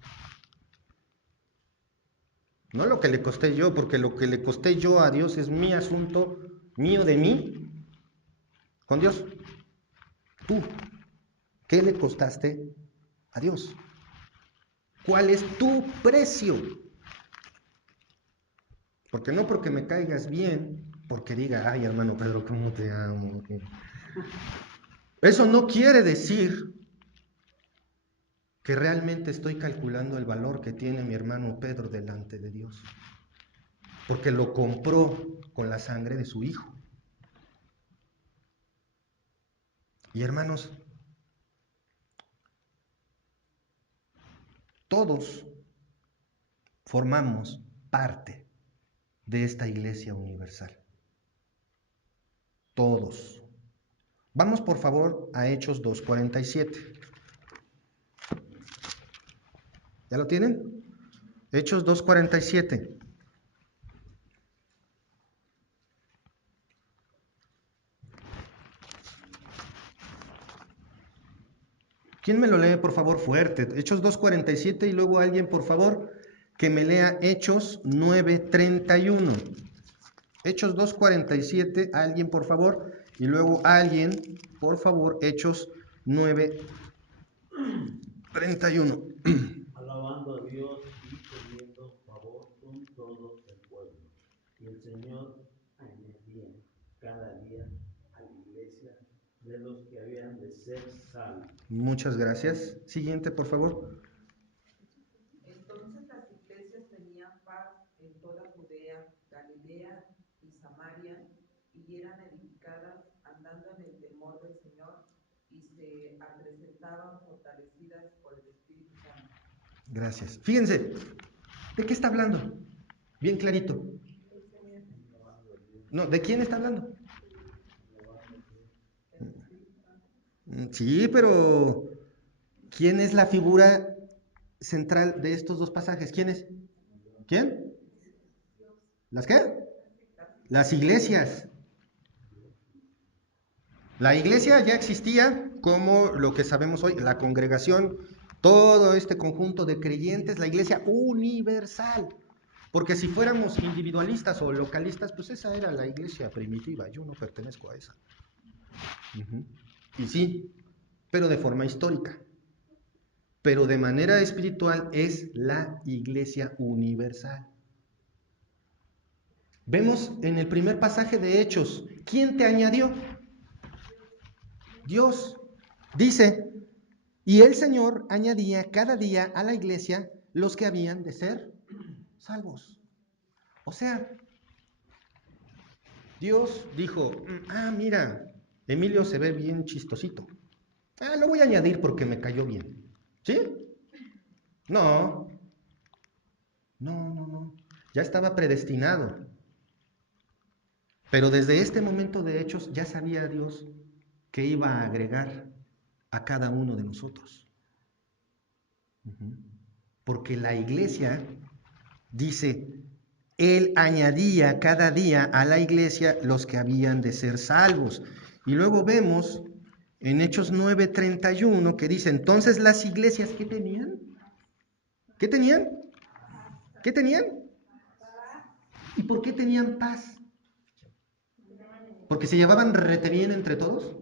No lo que le costé yo, porque lo que le costé yo a Dios es mi asunto, mío de mí, con Dios. Tú, ¿qué le costaste a Dios? ¿Cuál es tu precio? Porque no porque me caigas bien, porque diga, ay hermano Pedro, ¿cómo te amo? Eso no quiere decir que realmente estoy calculando el valor que tiene mi hermano Pedro delante de Dios. Porque lo compró con la sangre de su hijo. Y hermanos, todos formamos parte de esta iglesia universal. Todos. Vamos por favor a Hechos 2:47. ¿Ya lo tienen? Hechos 2:47. ¿Quién me lo lee por favor fuerte? Hechos 2:47 y luego alguien por favor que me lea Hechos 9:31. Hechos 2:47, alguien por favor, y luego alguien por favor Hechos 9:31. Alabando a Dios y teniendo favor con todo el pueblo. Y el Señor añadía cada día a la iglesia de los que habían de ser salvos. Muchas gracias. Siguiente, por favor. Entonces las iglesias tenían paz en toda Judea, Galilea y Samaria, y eran edificadas andando en el temor del Señor, y se acrecentaban fortalecidas por el Espíritu Santo. Gracias. Fíjense, ¿de qué está hablando? Bien clarito. No, ¿de quién está hablando? Sí, pero ¿quién es la figura central de estos dos pasajes? ¿Quién es? ¿Quién? ¿Las qué? Las iglesias. La iglesia ya existía como lo que sabemos hoy, la congregación, todo este conjunto de creyentes, la iglesia universal. Porque si fuéramos individualistas o localistas, pues esa era la iglesia primitiva, yo no pertenezco a esa. Y sí, pero de forma histórica. Pero de manera espiritual es la iglesia universal. Vemos en el primer pasaje de Hechos, ¿quién te añadió? Dios. Dice, y el Señor añadía cada día a la iglesia los que habían de ser salvos. O sea, Dios dijo, mira, Emilio se ve bien chistosito. Lo voy a añadir porque me cayó bien. ¿Sí? No. Ya estaba predestinado. Pero desde este momento de hechos ya sabía Dios que iba a agregar a cada uno de nosotros. Porque la iglesia dice, Él añadía cada día a la iglesia los que habían de ser salvos. Y luego vemos en Hechos 9:31 que dice, entonces las iglesias, ¿qué tenían? ¿Qué tenían? ¿Qué tenían? ¿Y por qué tenían paz? ¿Porque se llevaban rete bien entre todos?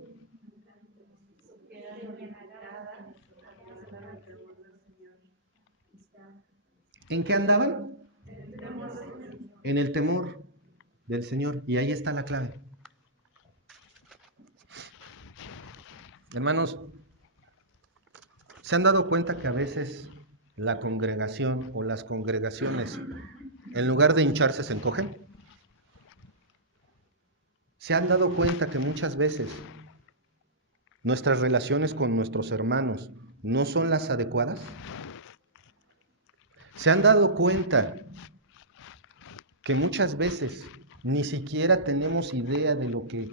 ¿En qué andaban? en el temor del Señor. Y ahí está la clave. Hermanos, ¿se han dado cuenta que a veces la congregación o las congregaciones, en lugar de hincharse, se encogen? ¿Se han dado cuenta que muchas veces nuestras relaciones con nuestros hermanos no son las adecuadas? ¿Se han dado cuenta que muchas veces ni siquiera tenemos idea de lo que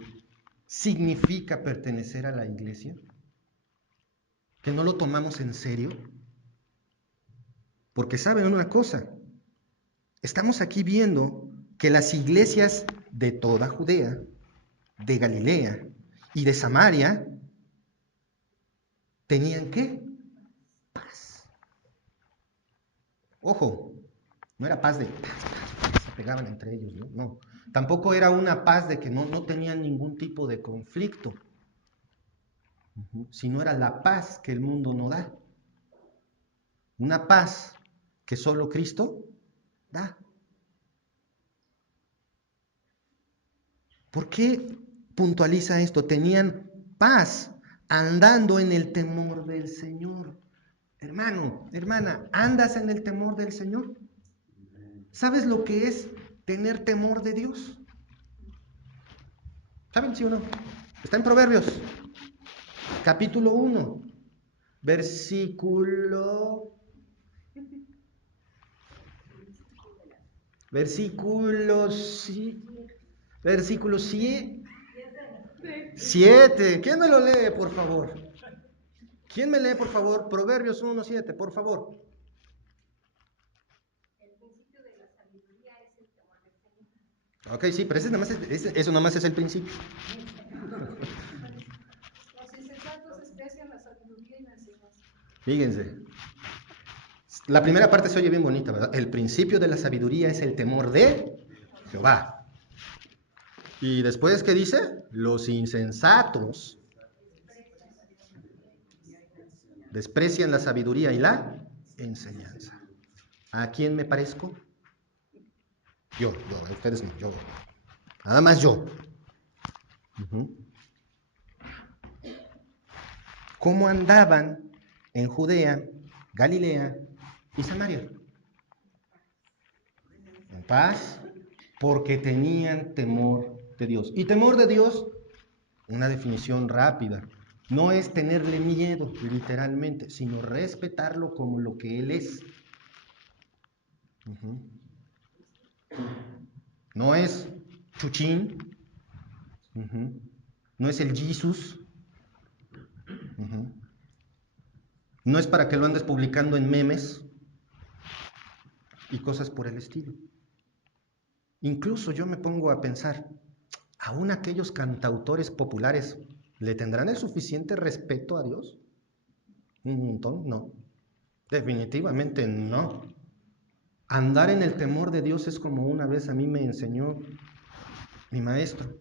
significa pertenecer a la iglesia? ¿Que no lo tomamos en serio? Porque saben una cosa, estamos aquí viendo que las iglesias de toda Judea, de Galilea y de Samaria tenían ¿qué? Paz. Ojo, no era paz de se pegaban entre ellos, ¿no? No. Tampoco era una paz de que no tenían ningún tipo de conflicto, sino era la paz que el mundo no da. Una paz que solo Cristo da. ¿Por qué puntualiza esto? Tenían paz andando en el temor del Señor. Hermano, hermana, ¿andas en el temor del Señor? ¿Sabes lo que es tener temor de Dios? ¿Saben, sí o no? Está en Proverbios, capítulo 1, versículo 7. ¿Quién me lo lee, por favor? ¿Quién me lee, por favor? Proverbios 1:7, por favor. El principio de la sabiduría es el temor del Señor. Ok, sí, pero eso nada más es el principio. Los insensatos desprecian la sabiduría y la enseñanza. Fíjense. La primera parte se oye bien bonita, ¿verdad? El principio de la sabiduría es el temor de Jehová. Y después, ¿qué dice? Los insensatos desprecian la sabiduría y la enseñanza. ¿A quién me parezco? Yo, ustedes no, yo. Nada más yo. ¿Cómo andaban en Judea, Galilea y Samaria? En paz, porque tenían temor de Dios. Y temor de Dios, una definición rápida, no es tenerle miedo, literalmente, sino respetarlo como lo que Él es. No es Chuchín, no es el Jesús, no es para que lo andes publicando en memes y cosas por el estilo. Incluso yo me pongo a pensar, ¿aún aquellos cantautores populares le tendrán el suficiente respeto a Dios? Un montón, no. Definitivamente no. Andar en el temor de Dios es como una vez a mí me enseñó mi maestro.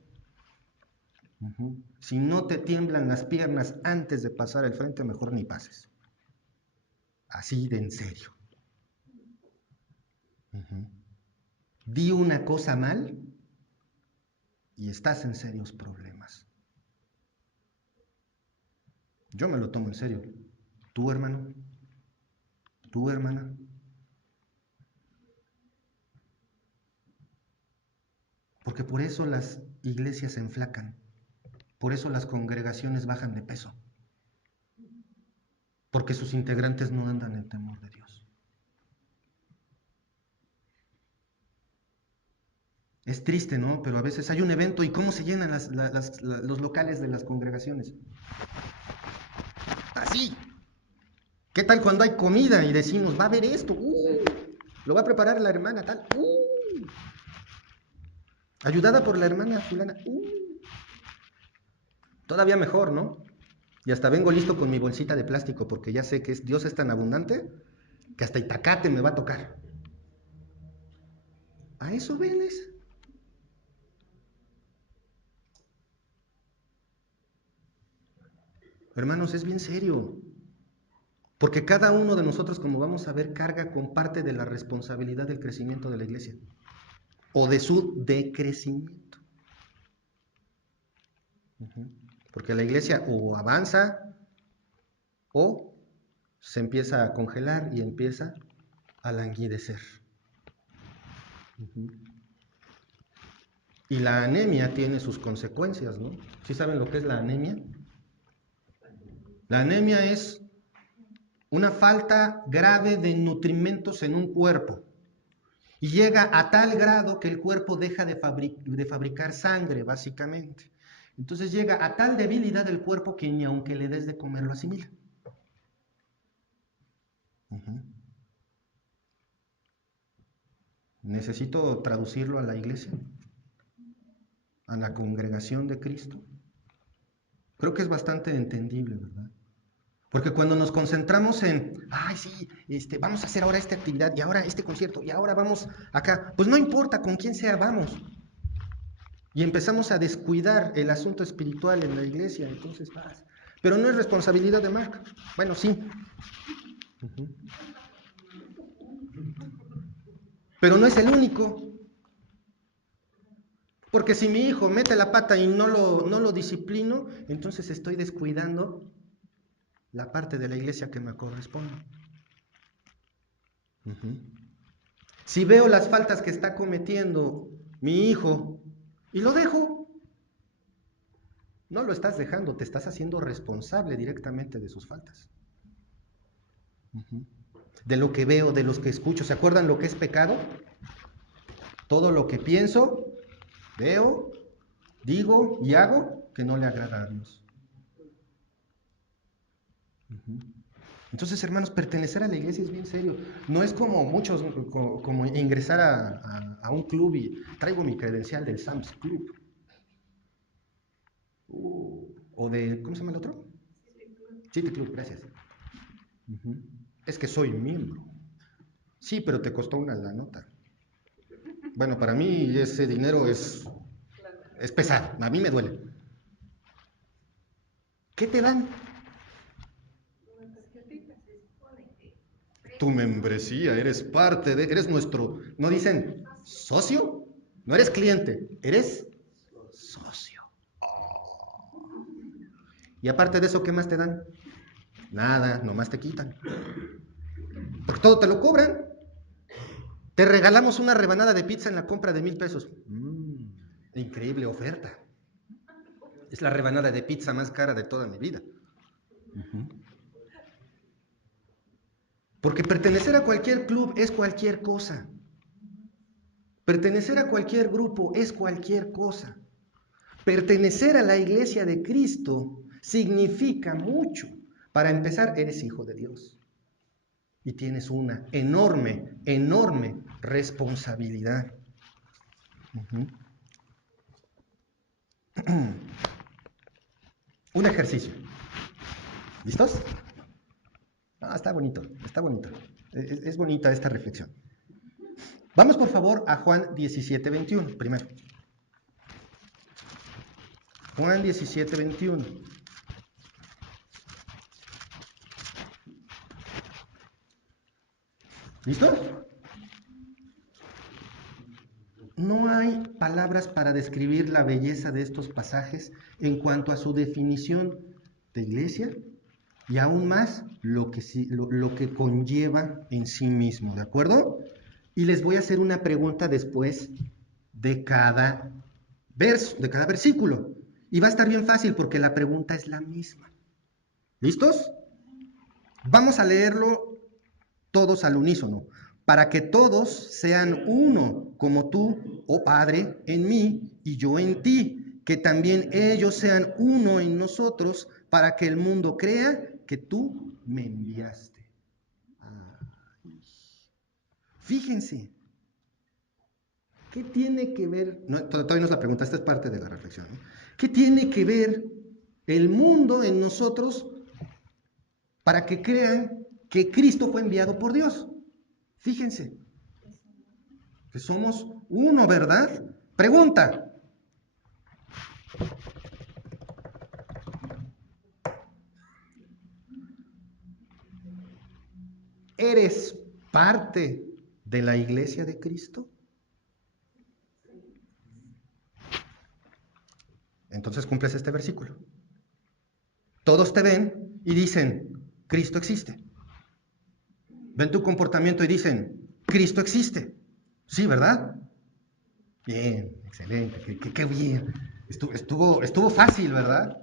Si no te tiemblan las piernas antes de pasar al frente, mejor ni pases. Así de en serio. Di una cosa mal y estás en serios problemas. Yo me lo tomo en serio. ¿Tú, hermano? ¿Tú, hermana? Porque por eso las iglesias se enflacan. Por eso las congregaciones bajan de peso. Porque sus integrantes no andan en temor de Dios. Es triste, ¿no? Pero a veces hay un evento y ¿cómo se llenan los locales de las congregaciones? Así. ¿Qué tal cuando hay comida y decimos, va a haber esto? Lo va a preparar la hermana tal. Ayudada por la hermana fulana. Todavía mejor, ¿no? Y hasta vengo listo con mi bolsita de plástico porque ya sé que Dios es tan abundante que hasta Itacate me va a tocar. ¿A eso vienes? Hermanos, es bien serio. Porque cada uno de nosotros, como vamos a ver, carga con parte de la responsabilidad del crecimiento de la iglesia. o de su decrecimiento. Porque la iglesia o avanza o se empieza a congelar y empieza a languidecer. Y la anemia tiene sus consecuencias, ¿no? ¿Sí saben lo que es la anemia? La anemia es una falta grave de nutrimentos en un cuerpo y llega a tal grado que el cuerpo deja de fabricar sangre, básicamente. Entonces llega a tal debilidad del cuerpo que ni aunque le des de comer lo asimila. Necesito traducirlo a la iglesia, a la congregación de Cristo. Creo que es bastante entendible, ¿verdad? Porque cuando nos concentramos en, ay, sí, vamos a hacer ahora esta actividad, y ahora este concierto, y ahora vamos acá, pues no importa con quién sea, vamos. Y empezamos a descuidar el asunto espiritual en la iglesia, entonces vas. Pero no es responsabilidad de Mark. Bueno, sí. Pero no es el único. Porque si mi hijo mete la pata y no lo disciplino, entonces estoy descuidando la parte de la iglesia que me corresponde. Si veo las faltas que está cometiendo mi hijo y lo dejo, no lo estás dejando, te estás haciendo responsable directamente de sus faltas. De lo que veo, de los que escucho. ¿Se acuerdan lo que es pecado? Todo lo que pienso, veo, digo y hago que no le agrada a Dios. Entonces, hermanos, pertenecer a la iglesia es bien serio. No es como muchos, como ingresar a un club y traigo mi credencial del Sam's Club. O de, ¿cómo se llama el otro? City Club, gracias. Es que soy miembro. Sí, pero te costó una la nota. Bueno, para mí ese dinero es pesado, a mí me duele. ¿Qué te dan? Tu membresía, eres parte de, eres nuestro, no dicen socio, no eres cliente, eres socio. Oh. Y aparte de eso, ¿qué más te dan? Nada, nomás te quitan. Porque todo te lo cobran. Te regalamos una rebanada de pizza en la compra de 1,000 pesos. Increíble oferta. Es la rebanada de pizza más cara de toda mi vida. Porque pertenecer a cualquier club es cualquier cosa. Pertenecer a cualquier grupo es cualquier cosa. Pertenecer a la iglesia de Cristo significa mucho. Para empezar, eres hijo de Dios. Y tienes una enorme, enorme responsabilidad. Un ejercicio. ¿Listos? Está bonito, está bonito. Es bonita esta reflexión. Vamos por favor a Juan 17:21, primero. Juan 17:21. ¿Listo? No hay palabras para describir la belleza de estos pasajes en cuanto a su definición de iglesia y aún más lo que conlleva en sí mismo, ¿de acuerdo? Y les voy a hacer una pregunta después de cada verso, de cada versículo. Y va a estar bien fácil porque la pregunta es la misma. ¿Listos? Vamos a leerlo todos al unísono. Para que todos sean uno, como tú, oh Padre, en mí y yo en ti, que también ellos sean uno en nosotros, para que el mundo crea que tú me enviaste. Ay. Fíjense, ¿qué tiene que ver? No, todavía no es la pregunta, esta es parte de la reflexión. ¿No? ¿Qué tiene que ver el mundo en nosotros para que crean que Cristo fue enviado por Dios? Fíjense, que somos uno, ¿verdad? Pregunta. ¿Eres parte de la iglesia de Cristo? entonces cumples este versículo. Todos te ven y dicen, Cristo existe. Ven tu comportamiento y dicen, Cristo existe. Sí, ¿verdad? Bien, excelente, qué bien. Estuvo fácil, ¿verdad?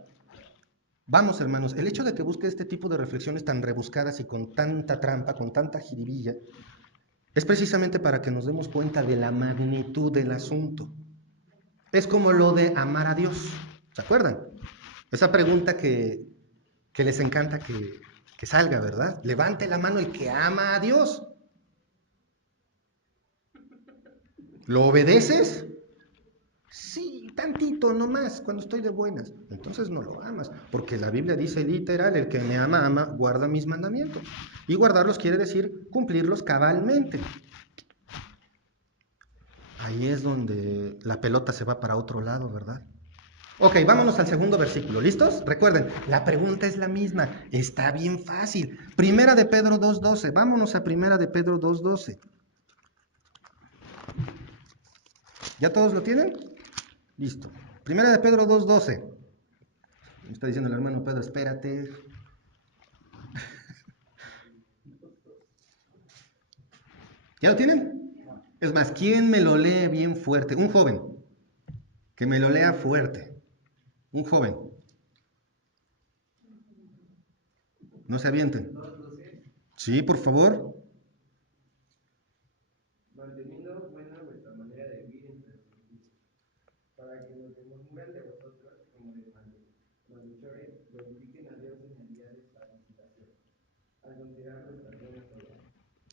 Vamos, hermanos, el hecho de que busque este tipo de reflexiones tan rebuscadas y con tanta trampa, con tanta jiribilla, es precisamente para que nos demos cuenta de la magnitud del asunto. Es como lo de amar a Dios. ¿Se acuerdan? Esa pregunta que les encanta que salga, ¿verdad? Levante la mano el que ama a Dios. ¿Lo obedeces? Sí, tantito nomás, cuando estoy de buenas. Entonces no lo amas, porque la Biblia dice literal, el que me ama, ama, guarda mis mandamientos. Y guardarlos quiere decir cumplirlos cabalmente. Ahí es donde la pelota se va para otro lado, ¿verdad? Ok, vámonos al segundo versículo. ¿Listos? Recuerden, la pregunta es la misma. Está bien fácil. Primera de Pedro 2:12. Vámonos a Primera de Pedro 2:12. ¿Ya todos lo tienen? Listo. Primera de Pedro 2:12. Me está diciendo el hermano Pedro, espérate. ¿Ya lo tienen? Es más, ¿quién me lo lee bien fuerte? Un joven. Que me lo lea fuerte. Un joven. No se avienten. Sí, por favor. Manteniendo buena vuestra manera de vivir entre los gentiles, para que los que murmuran de vosotros como de malhechores glorifiquen a Dios en el día de su visitación, al considerar nuestras buenas obras.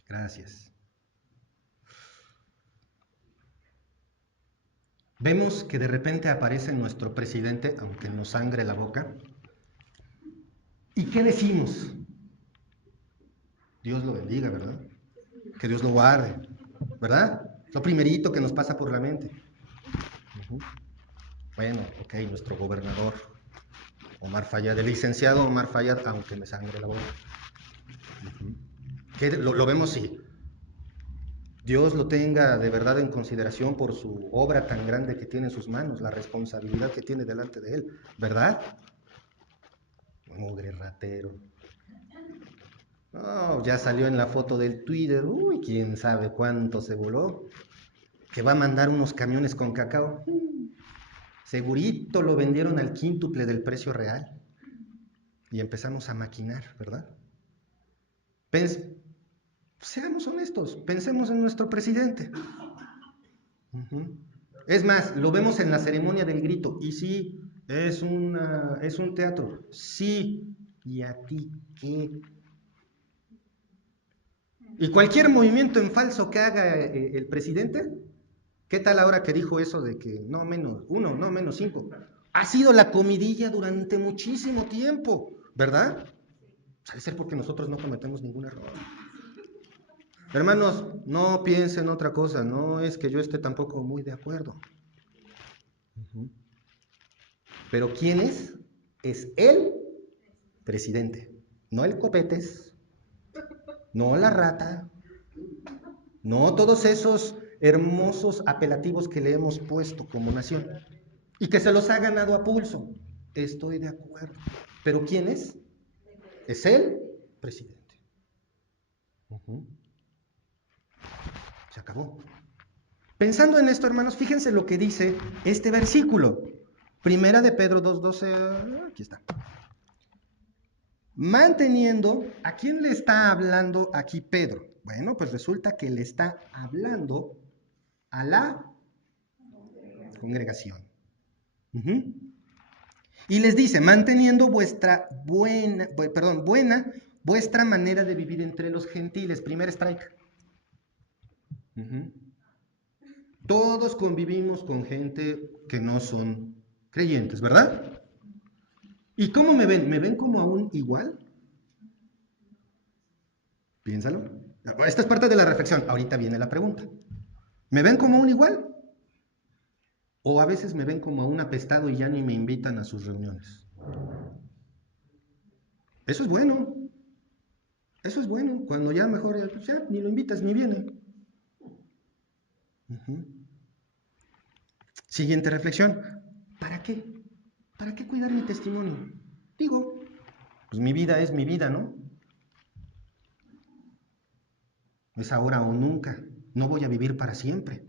Gracias. Vemos que de repente aparece nuestro presidente, aunque nos sangre la boca. ¿Y qué decimos? Dios lo bendiga, ¿verdad? Que Dios lo guarde, ¿verdad? Lo primerito que nos pasa por la mente. Bueno, ok, nuestro gobernador, Omar Fayad, el licenciado Omar Fayad, aunque me sangre la boca. Lo vemos, sí. Dios lo tenga de verdad en consideración por su obra tan grande que tiene en sus manos, la responsabilidad que tiene delante de él, ¿verdad? Mugre ratero. Oh, ya salió en la foto del Twitter, uy, quién sabe cuánto se voló, que va a mandar unos camiones con cacao. Segurito lo vendieron al quíntuple del precio real. Y empezamos a maquinar, ¿verdad? Seamos honestos, pensemos en nuestro presidente. Es más, lo vemos en la ceremonia del grito, y sí, es un teatro, sí, ¿y a ti qué? Y cualquier movimiento en falso que haga el presidente, ¿qué tal ahora que dijo eso de que no menos 1, no menos 5? Ha sido la comidilla durante muchísimo tiempo, ¿verdad? Debe ser porque nosotros no cometemos ningún error. Hermanos, no piensen otra cosa, no es que yo esté tampoco muy de acuerdo. Pero ¿quién es? Es el presidente, no el copetes, no la rata, no todos esos hermosos apelativos que le hemos puesto como nación y que se los ha ganado a pulso. Estoy de acuerdo. ¿Pero quién es? Es el presidente. Se acabó. Pensando en esto, hermanos, fíjense lo que dice este versículo. Primera de Pedro 2:12, aquí está. Manteniendo, ¿a quién le está hablando aquí Pedro? Bueno, pues resulta que le está hablando a la congregación. Y les dice, manteniendo buena vuestra manera de vivir entre los gentiles. Primer strike. Todos convivimos con gente que no son creyentes, ¿verdad? ¿Y cómo me ven? ¿Me ven como aún igual? Piénsalo. Esta es parte de la reflexión. Ahorita viene la pregunta. ¿Me ven como aún igual? ¿O a veces me ven como aún apestado y ya ni me invitan a sus reuniones? Eso es bueno. Eso es bueno. Cuando ya mejor, pues ya ni lo invitas ni viene. Siguiente reflexión. ¿Para qué? ¿Para qué cuidar mi testimonio? Digo, pues mi vida es mi vida, ¿no? Es ahora o nunca. No voy a vivir para siempre.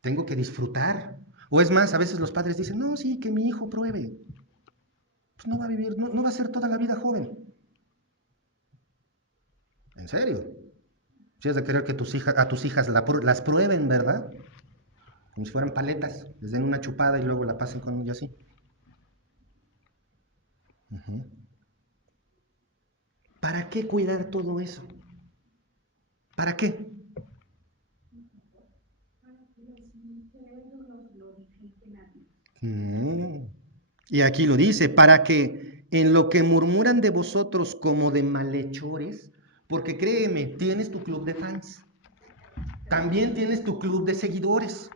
Tengo que disfrutar. O es más, a veces los padres dicen, no, sí, que mi hijo pruebe. Pues no va a vivir, no va a ser toda la vida joven. ¿En serio? Si has de querer que a tus hijas las prueben, ¿verdad? Como si fueran paletas, les den una chupada y luego la pasen con ella así. ¿Para qué cuidar todo eso? ¿Para qué? Y aquí lo dice, para que en lo que murmuran de vosotros como de malhechores, porque créeme, tienes tu club de fans, también tienes tu club de seguidores,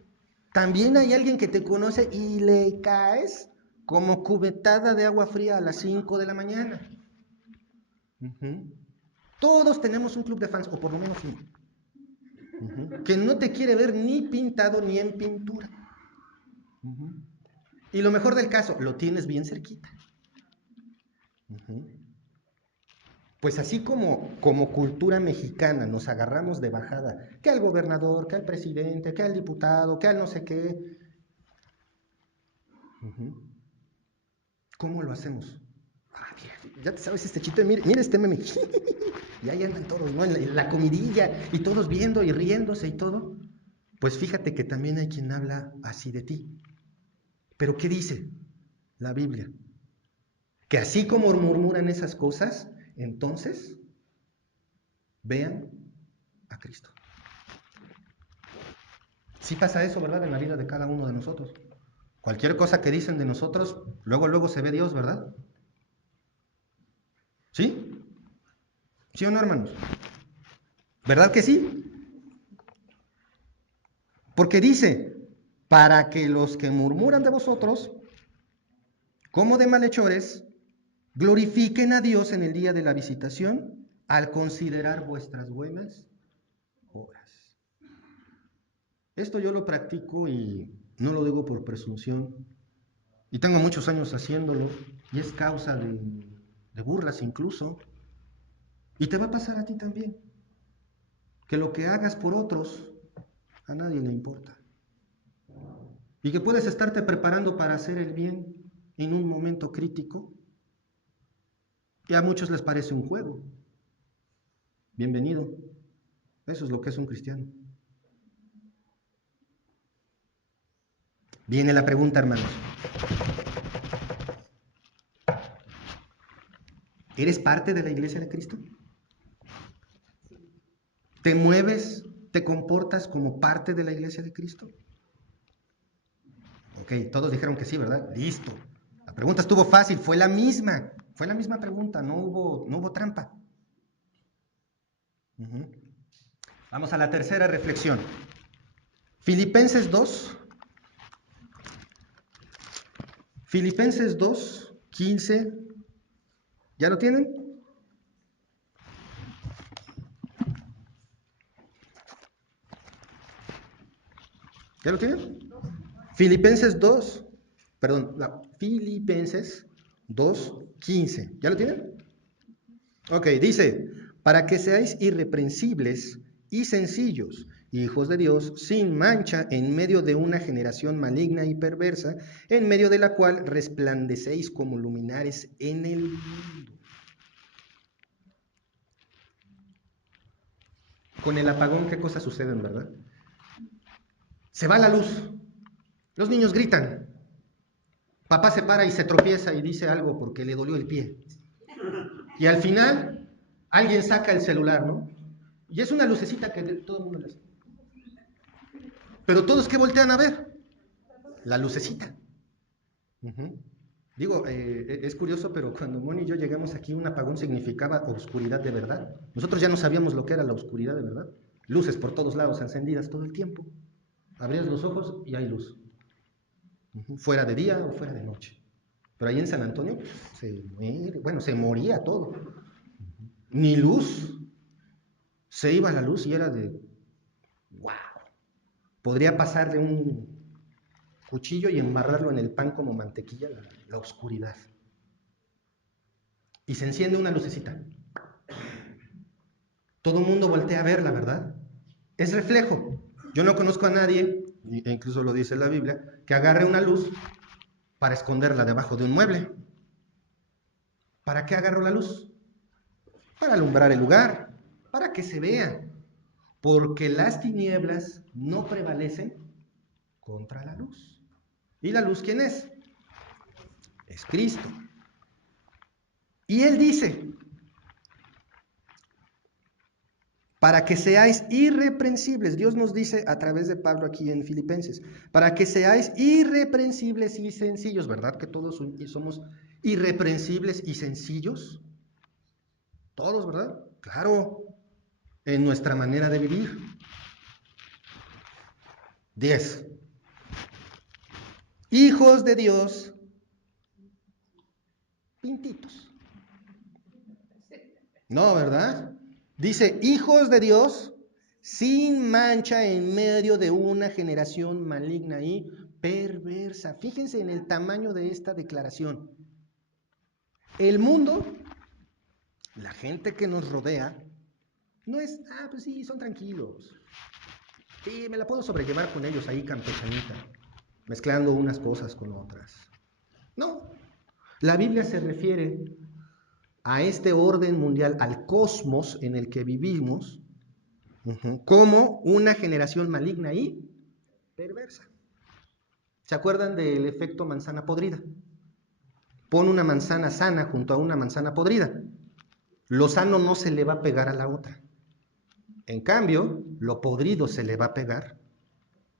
también hay alguien que te conoce y le caes como cubetada de agua fría a las 5 de la mañana. Todos tenemos un club de fans, o por lo menos uno, que no te quiere ver ni pintado ni en pintura. Y lo mejor del caso, lo tienes bien cerquita. Pues así como cultura mexicana nos agarramos de bajada, que al gobernador, que al presidente, que al diputado, que al no sé qué. ¿Cómo lo hacemos? Mira, ya te sabes este chiste, mira este meme. Y ahí andan todos, ¿no? En la comidilla, y todos viendo y riéndose y todo. Pues fíjate que también hay quien habla así de ti. ¿Pero qué dice la Biblia? Que así como murmuran esas cosas, entonces vean a Cristo. Sí pasa eso, ¿verdad? En la vida de cada uno de nosotros. Cualquier cosa que dicen de nosotros, luego se ve Dios, ¿verdad? ¿Sí? ¿Sí o no, hermanos? ¿Verdad que sí? Porque dice, para que los que murmuran de vosotros, como de malhechores, glorifiquen a Dios en el día de la visitación al considerar vuestras buenas obras. Esto yo lo practico y no lo digo por presunción. Y tengo muchos años haciéndolo y es causa de burlas incluso. Y te va a pasar a ti también. Que lo que hagas por otros a nadie le importa. Y que puedes estarte preparando para hacer el bien en un momento crítico. Y a muchos les parece un juego. Bienvenido. Eso es lo que es un cristiano. Viene la pregunta, hermanos. ¿Eres parte de la iglesia de Cristo? ¿Te mueves, te comportas como parte de la iglesia de Cristo? Ok, todos dijeron que sí, ¿verdad? Listo. La pregunta estuvo fácil, fue la misma pregunta, no hubo trampa. Vamos a la tercera reflexión. Filipenses 2, 15. ¿Ya lo tienen? ¿Ya lo tienen? Filipenses 2:15. ¿Ya lo tienen? Ok, dice, para que seáis irreprensibles y sencillos, hijos de Dios, sin mancha, en medio de una generación maligna y perversa, en medio de la cual resplandecéis como luminares en el mundo. Con el apagón, ¿qué cosas suceden, verdad? Se va la luz, los niños gritan, papá se para y se tropieza y dice algo porque le dolió el pie. Y al final, alguien saca el celular, ¿no? Y es una lucecita que todo el mundo le hace. Pero todos que voltean a ver, la lucecita. Digo, es curioso, pero cuando Moni y yo llegamos aquí, un apagón significaba oscuridad de verdad. Nosotros ya no sabíamos lo que era la oscuridad de verdad. Luces por todos lados, encendidas todo el tiempo. Abrías los ojos y hay luz. Fuera de día o fuera de noche. Pero ahí en San Antonio se moría todo. Ni luz. Se iba la luz y era de wow. Podría pasar de cuchillo y embarrarlo en el pan como mantequilla, la oscuridad. Y se enciende una lucecita. Todo el mundo voltea a verla, ¿verdad? Es reflejo. Yo no conozco a nadie, e incluso lo dice la Biblia, que agarre una luz para esconderla debajo de un mueble. ¿Para qué agarro la luz? Para alumbrar el lugar, para que se vea. Porque las tinieblas no prevalecen contra la luz. ¿Y la luz quién es? Es Cristo. Y Él dice, para que seáis irreprensibles, Dios nos dice a través de Pablo aquí en Filipenses, para que seáis irreprensibles y sencillos, ¿verdad que todos somos irreprensibles y sencillos? Todos, ¿verdad? Claro, en nuestra manera de vivir. 10. Hijos de Dios, pintitos. No, ¿verdad? Dice, hijos de Dios, sin mancha en medio de una generación maligna y perversa. Fíjense en el tamaño de esta declaración. El mundo, la gente que nos rodea, no es, pues sí, son tranquilos. Sí, me la puedo sobrellevar con ellos ahí campechanita, mezclando unas cosas con otras. No, la Biblia se refiere a este orden mundial, al cosmos en el que vivimos, como una generación maligna y perversa. ¿Se acuerdan del efecto manzana podrida? Pon una manzana sana junto a una manzana podrida. Lo sano no se le va a pegar a la otra. En cambio, lo podrido se le va a pegar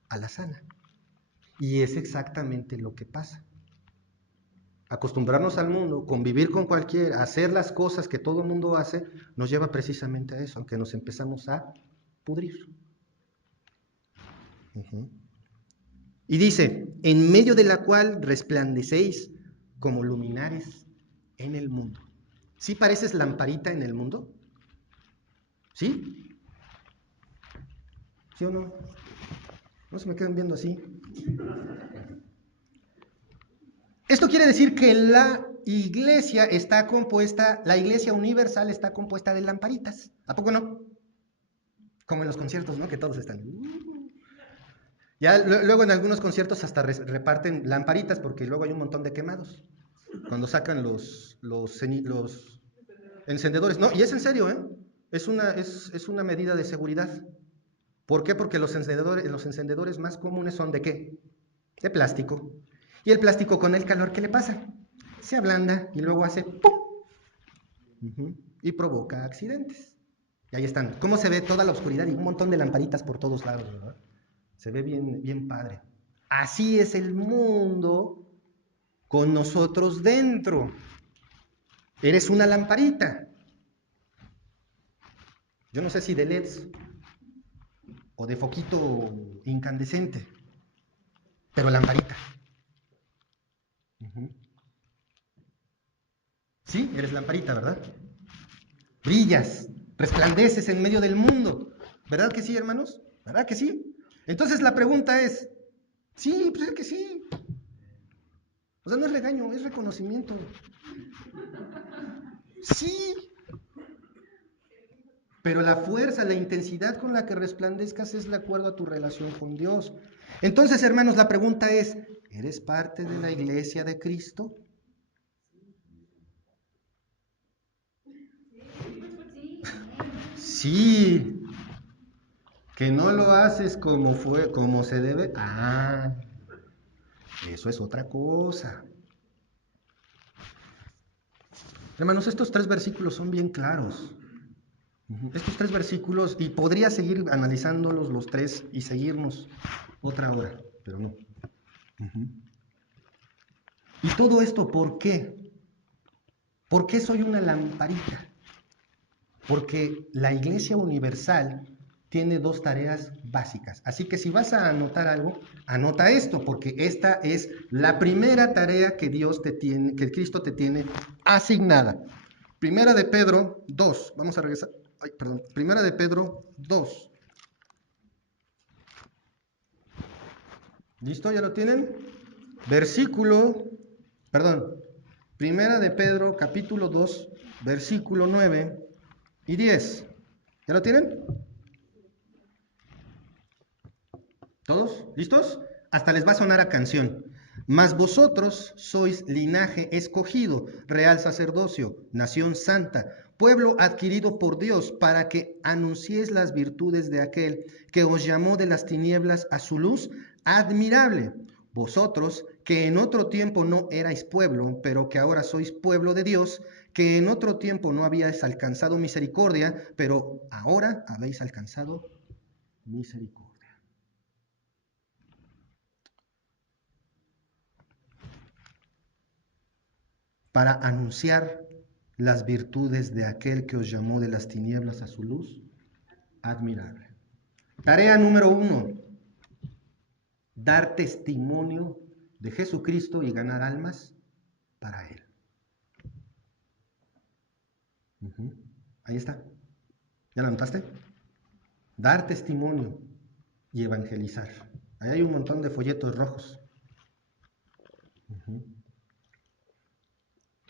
a la sana. Y es exactamente lo que pasa. Acostumbrarnos al mundo, convivir con cualquiera, hacer las cosas que todo el mundo hace, nos lleva precisamente a eso, aunque nos empezamos a pudrir. Y dice, en medio de la cual resplandecéis como luminares en el mundo. ¿Sí pareces lamparita en el mundo? ¿Sí? ¿Sí o no? No se me quedan viendo así. Esto quiere decir que la iglesia está compuesta, la iglesia universal está compuesta de lamparitas. ¿A poco no? Como en los conciertos, ¿no? Que todos están. Ya luego en algunos conciertos hasta reparten lamparitas porque luego hay un montón de quemados. Cuando sacan los encendedores. No, y es en serio, ¿eh? Es una medida de seguridad. ¿Por qué? Porque los encendedores más comunes son ¿de qué? De plástico. Y el plástico con el calor, ¿qué le pasa? Se ablanda y luego hace ¡pum! Y provoca accidentes. Y ahí están. ¿Cómo se ve toda la oscuridad y un montón de lamparitas por todos lados, ¿verdad? Se ve bien, bien padre. Así es el mundo con nosotros dentro. Eres una lamparita. Yo no sé si de LEDs o de foquito incandescente, pero lamparita. Sí, eres lamparita, ¿verdad? Brillas, resplandeces en medio del mundo. ¿Verdad que sí, hermanos? ¿Verdad que sí? Entonces la pregunta es, sí, pues es que sí. O sea, no es regaño, es reconocimiento. Sí. Pero la fuerza, la intensidad con la que resplandezcas es de acuerdo a tu relación con Dios. Entonces, hermanos, la pregunta es, ¿eres parte de la iglesia de Cristo? Sí. Que no lo haces como se debe. Eso es otra cosa. Hermanos, estos 3 versículos son bien claros. Estos 3 versículos, y podría seguir analizándolos los 3 y seguirnos otra hora, pero no. ¿Y todo esto por qué? ¿Por qué soy una lamparita? Porque la Iglesia Universal tiene 2 tareas básicas. Así que si vas a anotar algo, anota esto, porque esta es la primera tarea que que Cristo te tiene asignada. Primera de Pedro 2. Vamos a regresar. Primera de Pedro 2. ¿Listo? ¿Ya lo tienen? Primera de Pedro, capítulo 2, versículo 9 y 10. ¿Ya lo tienen? ¿Todos? ¿Listos? Hasta les va a sonar a canción. Mas vosotros sois linaje escogido, real sacerdocio, nación santa, pueblo adquirido por Dios, para que anunciéis las virtudes de aquel que os llamó de las tinieblas a su luz admirable. Vosotros, que en otro tiempo no erais pueblo, pero que ahora sois pueblo de Dios, que en otro tiempo no habíais alcanzado misericordia, pero ahora habéis alcanzado misericordia. Para anunciar las virtudes de aquel que os llamó de las tinieblas a su luz admirable. Tarea número 1, dar testimonio de Jesucristo y ganar almas para Él. Ahí está. ¿Ya lo anotaste? Dar testimonio y evangelizar. Ahí hay un montón de folletos rojos.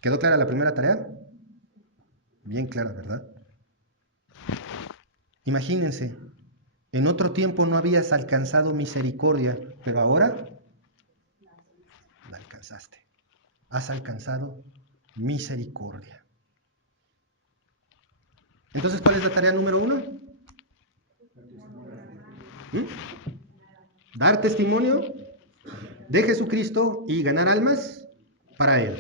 ¿Quedó clara la primera tarea? Bien clara, ¿verdad? Imagínense, en otro tiempo no habías alcanzado misericordia, pero ahora la alcanzaste. Has alcanzado misericordia. Entonces, ¿cuál es la tarea número 1? Dar testimonio de Jesucristo y ganar almas para Él.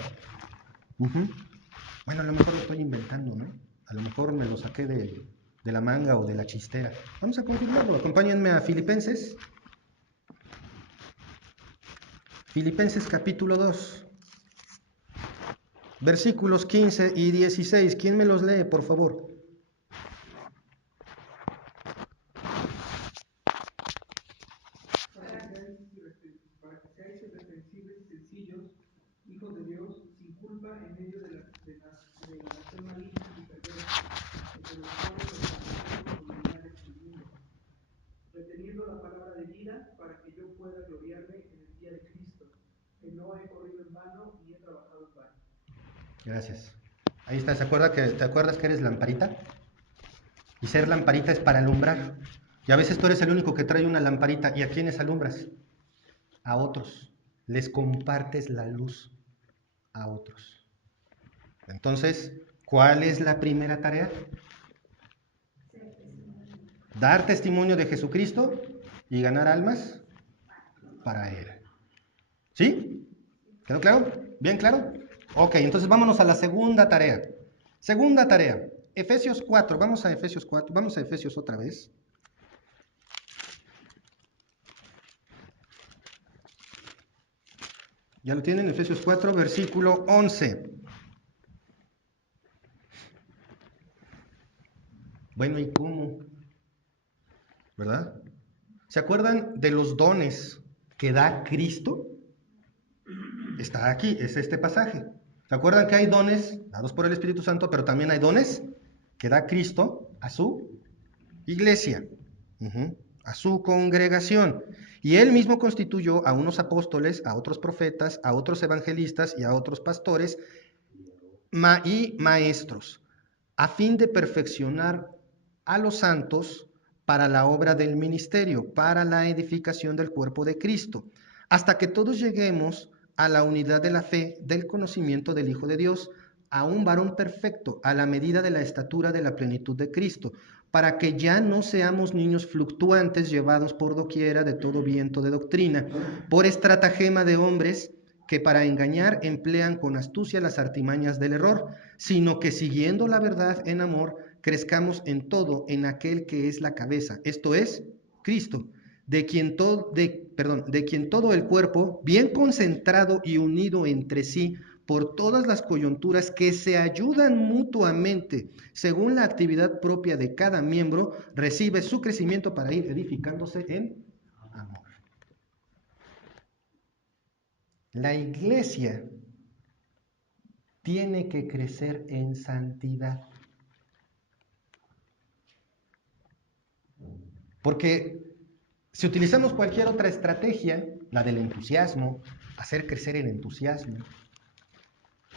Bueno, a lo mejor lo estoy inventando, ¿no? A lo mejor me lo saqué de la manga o de la chistera. Vamos a confirmarlo. Acompáñenme a Filipenses. Filipenses capítulo 2. Versículos 15 y 16. ¿Quién me los lee, por favor? Para que seáis irreprensibles y sencillos, hijos de Dios, sin culpa en medio de la nación maligna y perversa, entre los cuales los fariseos dominantes del mundo, reteniendo la palabra de vida para que yo pueda gloriarme en el día de Cristo, que no he corrido en vano ni he trabajado en vano. Gracias. Ahí está, ¿te acuerdas que eres lamparita? Y ser lamparita es para alumbrar. Y a veces tú eres el único que trae una lamparita. ¿Y a quiénes alumbras? A otros. Les compartes la luz a otros. Entonces, ¿cuál es la primera tarea? Dar testimonio de Jesucristo y ganar almas para Él. ¿Sí? ¿Quedó claro? ¿Bien claro? Ok, entonces vámonos a la segunda tarea. Segunda tarea, Efesios 4. Vamos a Efesios 4, vamos a Efesios otra vez. Ya lo tienen, Efesios 4, versículo 11. Bueno, ¿y cómo? ¿Verdad? ¿Se acuerdan de los dones que da Cristo? Está aquí, es este pasaje. ¿Se acuerdan que hay dones dados por el Espíritu Santo, pero también hay dones que da Cristo a su iglesia, a su congregación? Y Él mismo constituyó a unos apóstoles, a otros profetas, a otros evangelistas y a otros pastores y maestros, a fin de perfeccionar a los santos para la obra del ministerio, para la edificación del cuerpo de Cristo, hasta que todos lleguemos a la unidad de la fe, del conocimiento del Hijo de Dios, a un varón perfecto, a la medida de la estatura de la plenitud de Cristo, para que ya no seamos niños fluctuantes llevados por doquiera de todo viento de doctrina, por estratagema de hombres que para engañar emplean con astucia las artimañas del error, sino que siguiendo la verdad en amor, crezcamos en todo en aquel que es la cabeza, esto es, Cristo, de quien todo el cuerpo, bien concentrado y unido entre sí por todas las coyunturas que se ayudan mutuamente, según la actividad propia de cada miembro, recibe su crecimiento para ir edificándose en amor. La iglesia tiene que crecer en santidad. Porque si utilizamos cualquier otra estrategia, la del entusiasmo, hacer crecer el entusiasmo,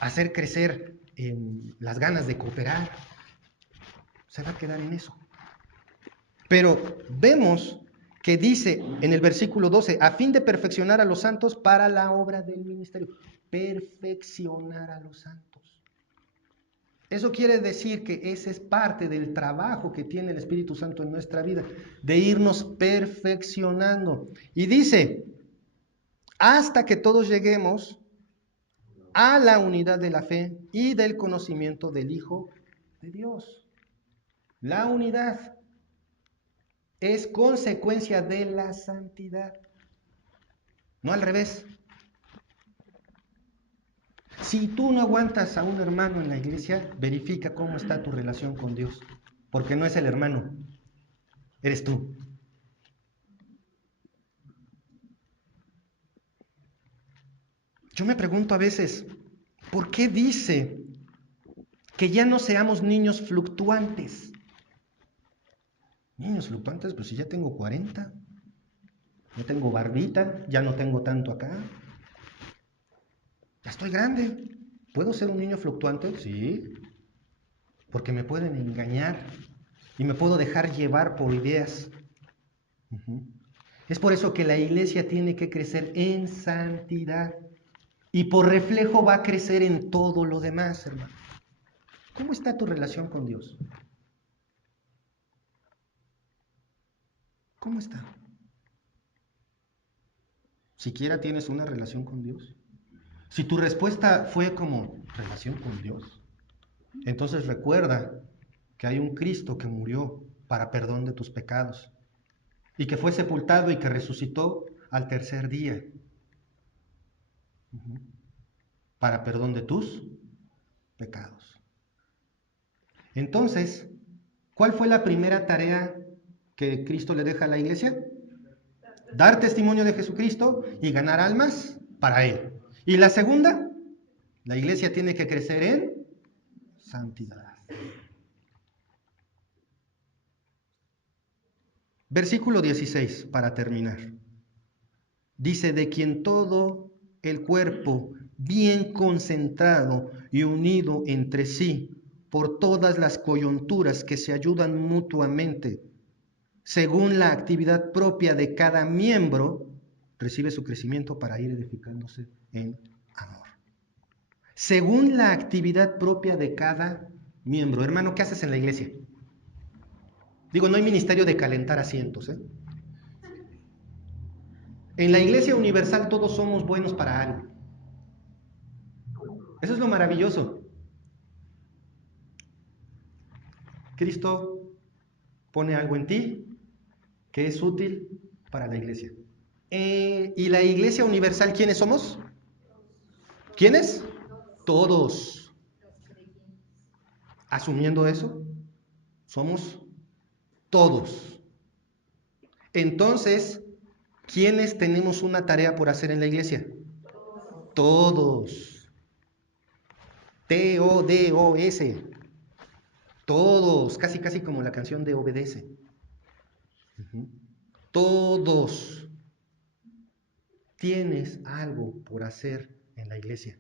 hacer crecer las ganas de cooperar. Se va a quedar en eso. Pero vemos que dice en el versículo 12, a fin de perfeccionar a los santos para la obra del ministerio. Perfeccionar a los santos. Eso quiere decir que ese es parte del trabajo que tiene el Espíritu Santo en nuestra vida, de irnos perfeccionando. Y dice, hasta que todos lleguemos a la unidad de la fe y del conocimiento del Hijo de Dios. La unidad es consecuencia de la santidad, no al revés. Si tú no aguantas a un hermano en la iglesia, verifica cómo está tu relación con Dios, porque no es el hermano, eres tú. Yo me pregunto a veces, ¿por qué dice que ya no seamos niños fluctuantes? Niños fluctuantes, pues si ya tengo 40, ya tengo barbita, ya no tengo tanto acá. Ya estoy grande. ¿Puedo ser un niño fluctuante? Sí. Porque me pueden engañar y me puedo dejar llevar por ideas. Es por eso que la iglesia tiene que crecer en santidad y por reflejo va a crecer en todo lo demás, hermano. ¿Cómo está tu relación con Dios? ¿Cómo está? ¿Siquiera tienes una relación con Dios? Si tu respuesta fue como relación con Dios, entonces recuerda que hay un Cristo que murió para perdón de tus pecados y que fue sepultado y que resucitó al tercer día para perdón de tus pecados. Entonces, ¿cuál fue la primera tarea que Cristo le deja a la iglesia? Dar testimonio de Jesucristo y ganar almas para Él. Y la segunda, la iglesia tiene que crecer en santidad. Versículo 16, para terminar. Dice, de quien todo el cuerpo, bien concentrado y unido entre sí, por todas las coyunturas que se ayudan mutuamente, según la actividad propia de cada miembro, recibe su crecimiento para ir edificándose en amor. Según la actividad propia de cada miembro. Hermano, ¿qué haces en la iglesia? Digo, no hay ministerio de calentar asientos, ¿eh? En la iglesia universal todos somos buenos para algo. Eso es lo maravilloso. Cristo pone algo en ti que es útil para la iglesia. ¿Y la iglesia universal quiénes somos? ¿Quiénes? Todos. Asumiendo eso, somos todos. Entonces, ¿quiénes tenemos una tarea por hacer en la iglesia? Todos. T-O-D-O-S. Todos. Casi, casi como la canción de Obedece. Todos. Tienes algo por hacer en la iglesia.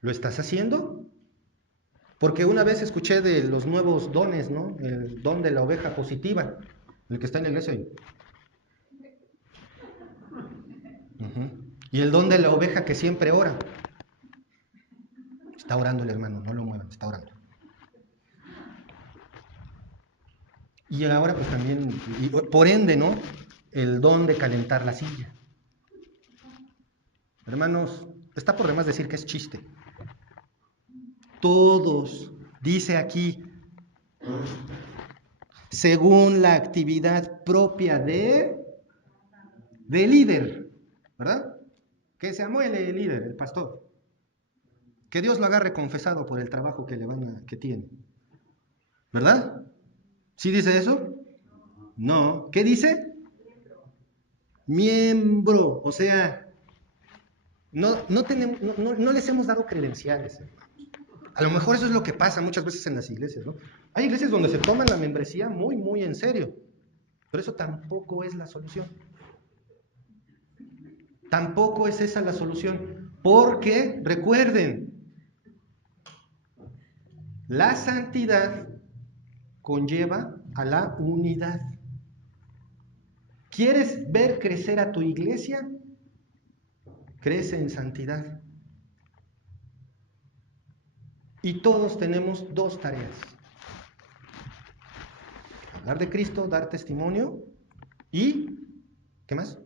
¿Lo estás haciendo? Porque una vez escuché de los nuevos dones, ¿no? El don de la oveja positiva, el que está en la iglesia. Y el don de la oveja que siempre ora. Está orando el hermano, no lo muevan, está orando. Y ahora pues también, y por ende, ¿no? El don de calentar la silla. Hermanos, está por demás decir que es chiste. Todos, dice aquí, según la actividad propia de líder, ¿verdad? Que se amuele el líder, el pastor. Que Dios lo agarre confesado por el trabajo que tiene. ¿Verdad? ¿Sí dice eso? No. ¿Qué dice? Miembro. O sea, no les hemos dado credenciales, hermanos. A lo mejor eso es lo que pasa muchas veces en las iglesias, ¿no? Hay iglesias donde se toman la membresía muy, muy en serio. Pero eso tampoco es la solución. Tampoco es esa la solución, porque recuerden, la santidad conlleva a la unidad. ¿Quieres ver crecer a tu iglesia? Crece en santidad. Y todos tenemos dos tareas: hablar de Cristo, dar testimonio y ¿qué más?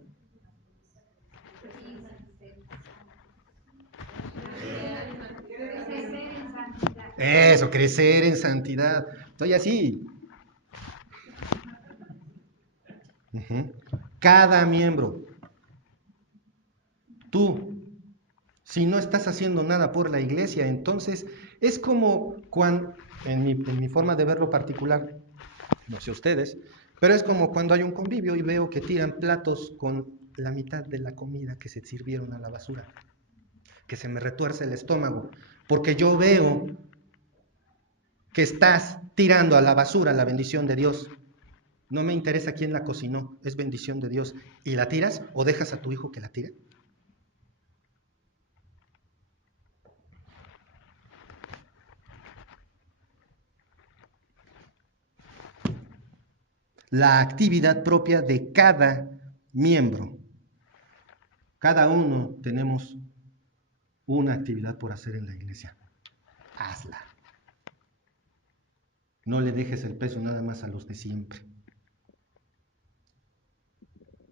Eso, crecer en santidad. Estoy así. Cada miembro. Tú, si no estás haciendo nada por la iglesia, entonces es como cuando, en mi forma de verlo particular, no sé ustedes, pero es como cuando hay un convivio y veo que tiran platos con la mitad de la comida que se sirvieron a la basura, que se me retuerce el estómago, porque yo veo que estás tirando a la basura la bendición de Dios. No me interesa quién la cocinó, es bendición de Dios. ¿Y la tiras o dejas a tu hijo que la tire? La actividad propia de cada miembro. Cada uno tenemos una actividad por hacer en la iglesia. Hazla. No le dejes el peso nada más a los de siempre.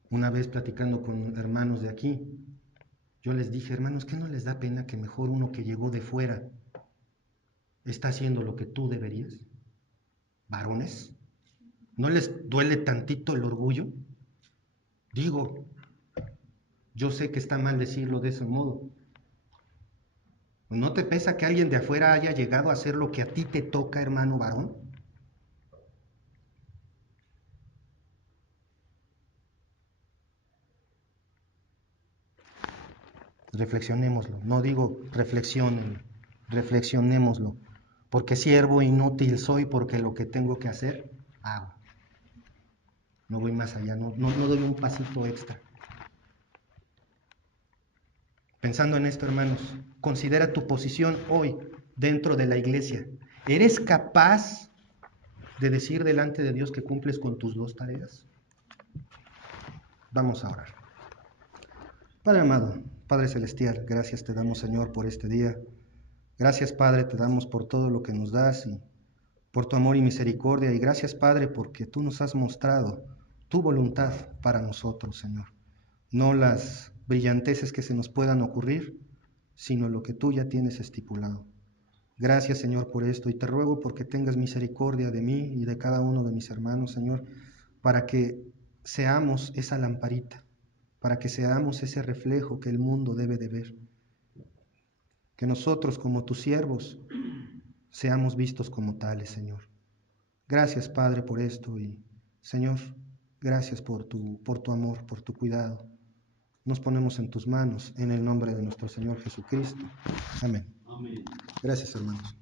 Una vez platicando con hermanos de aquí, yo les dije, hermanos, ¿qué no les da pena que mejor uno que llegó de fuera está haciendo lo que tú deberías? ¿Varones? ¿No les duele tantito el orgullo? Digo, yo sé que está mal decirlo de ese modo. ¿No te pesa que alguien de afuera haya llegado a hacer lo que a ti te toca, hermano varón? Reflexionémoslo, no digo reflexionen, reflexionémoslo, porque siervo inútil soy, porque lo que tengo que hacer, hago. No voy más allá, no doy un pasito extra. Pensando en esto, hermanos, considera tu posición hoy dentro de la iglesia. ¿Eres capaz de decir delante de Dios que cumples con tus dos tareas? Vamos a orar. Padre amado, Padre celestial, gracias te damos, Señor, por este día. Gracias, Padre, te damos por todo lo que nos das y por tu amor y misericordia. Y gracias, Padre, porque tú nos has mostrado tu voluntad para nosotros, Señor. No las brillanteces que se nos puedan ocurrir, sino lo que tú ya tienes estipulado. Gracias, Señor, por esto. Y te ruego porque tengas misericordia de mí y de cada uno de mis hermanos, Señor, para que seamos esa lamparita, para que seamos ese reflejo que el mundo debe de ver. Que nosotros, como tus siervos, seamos vistos como tales, Señor. Gracias, Padre, por esto y, Señor, gracias por tu amor, por tu cuidado. Nos ponemos en tus manos, en el nombre de nuestro Señor Jesucristo. Amén. Amén. Gracias, hermanos.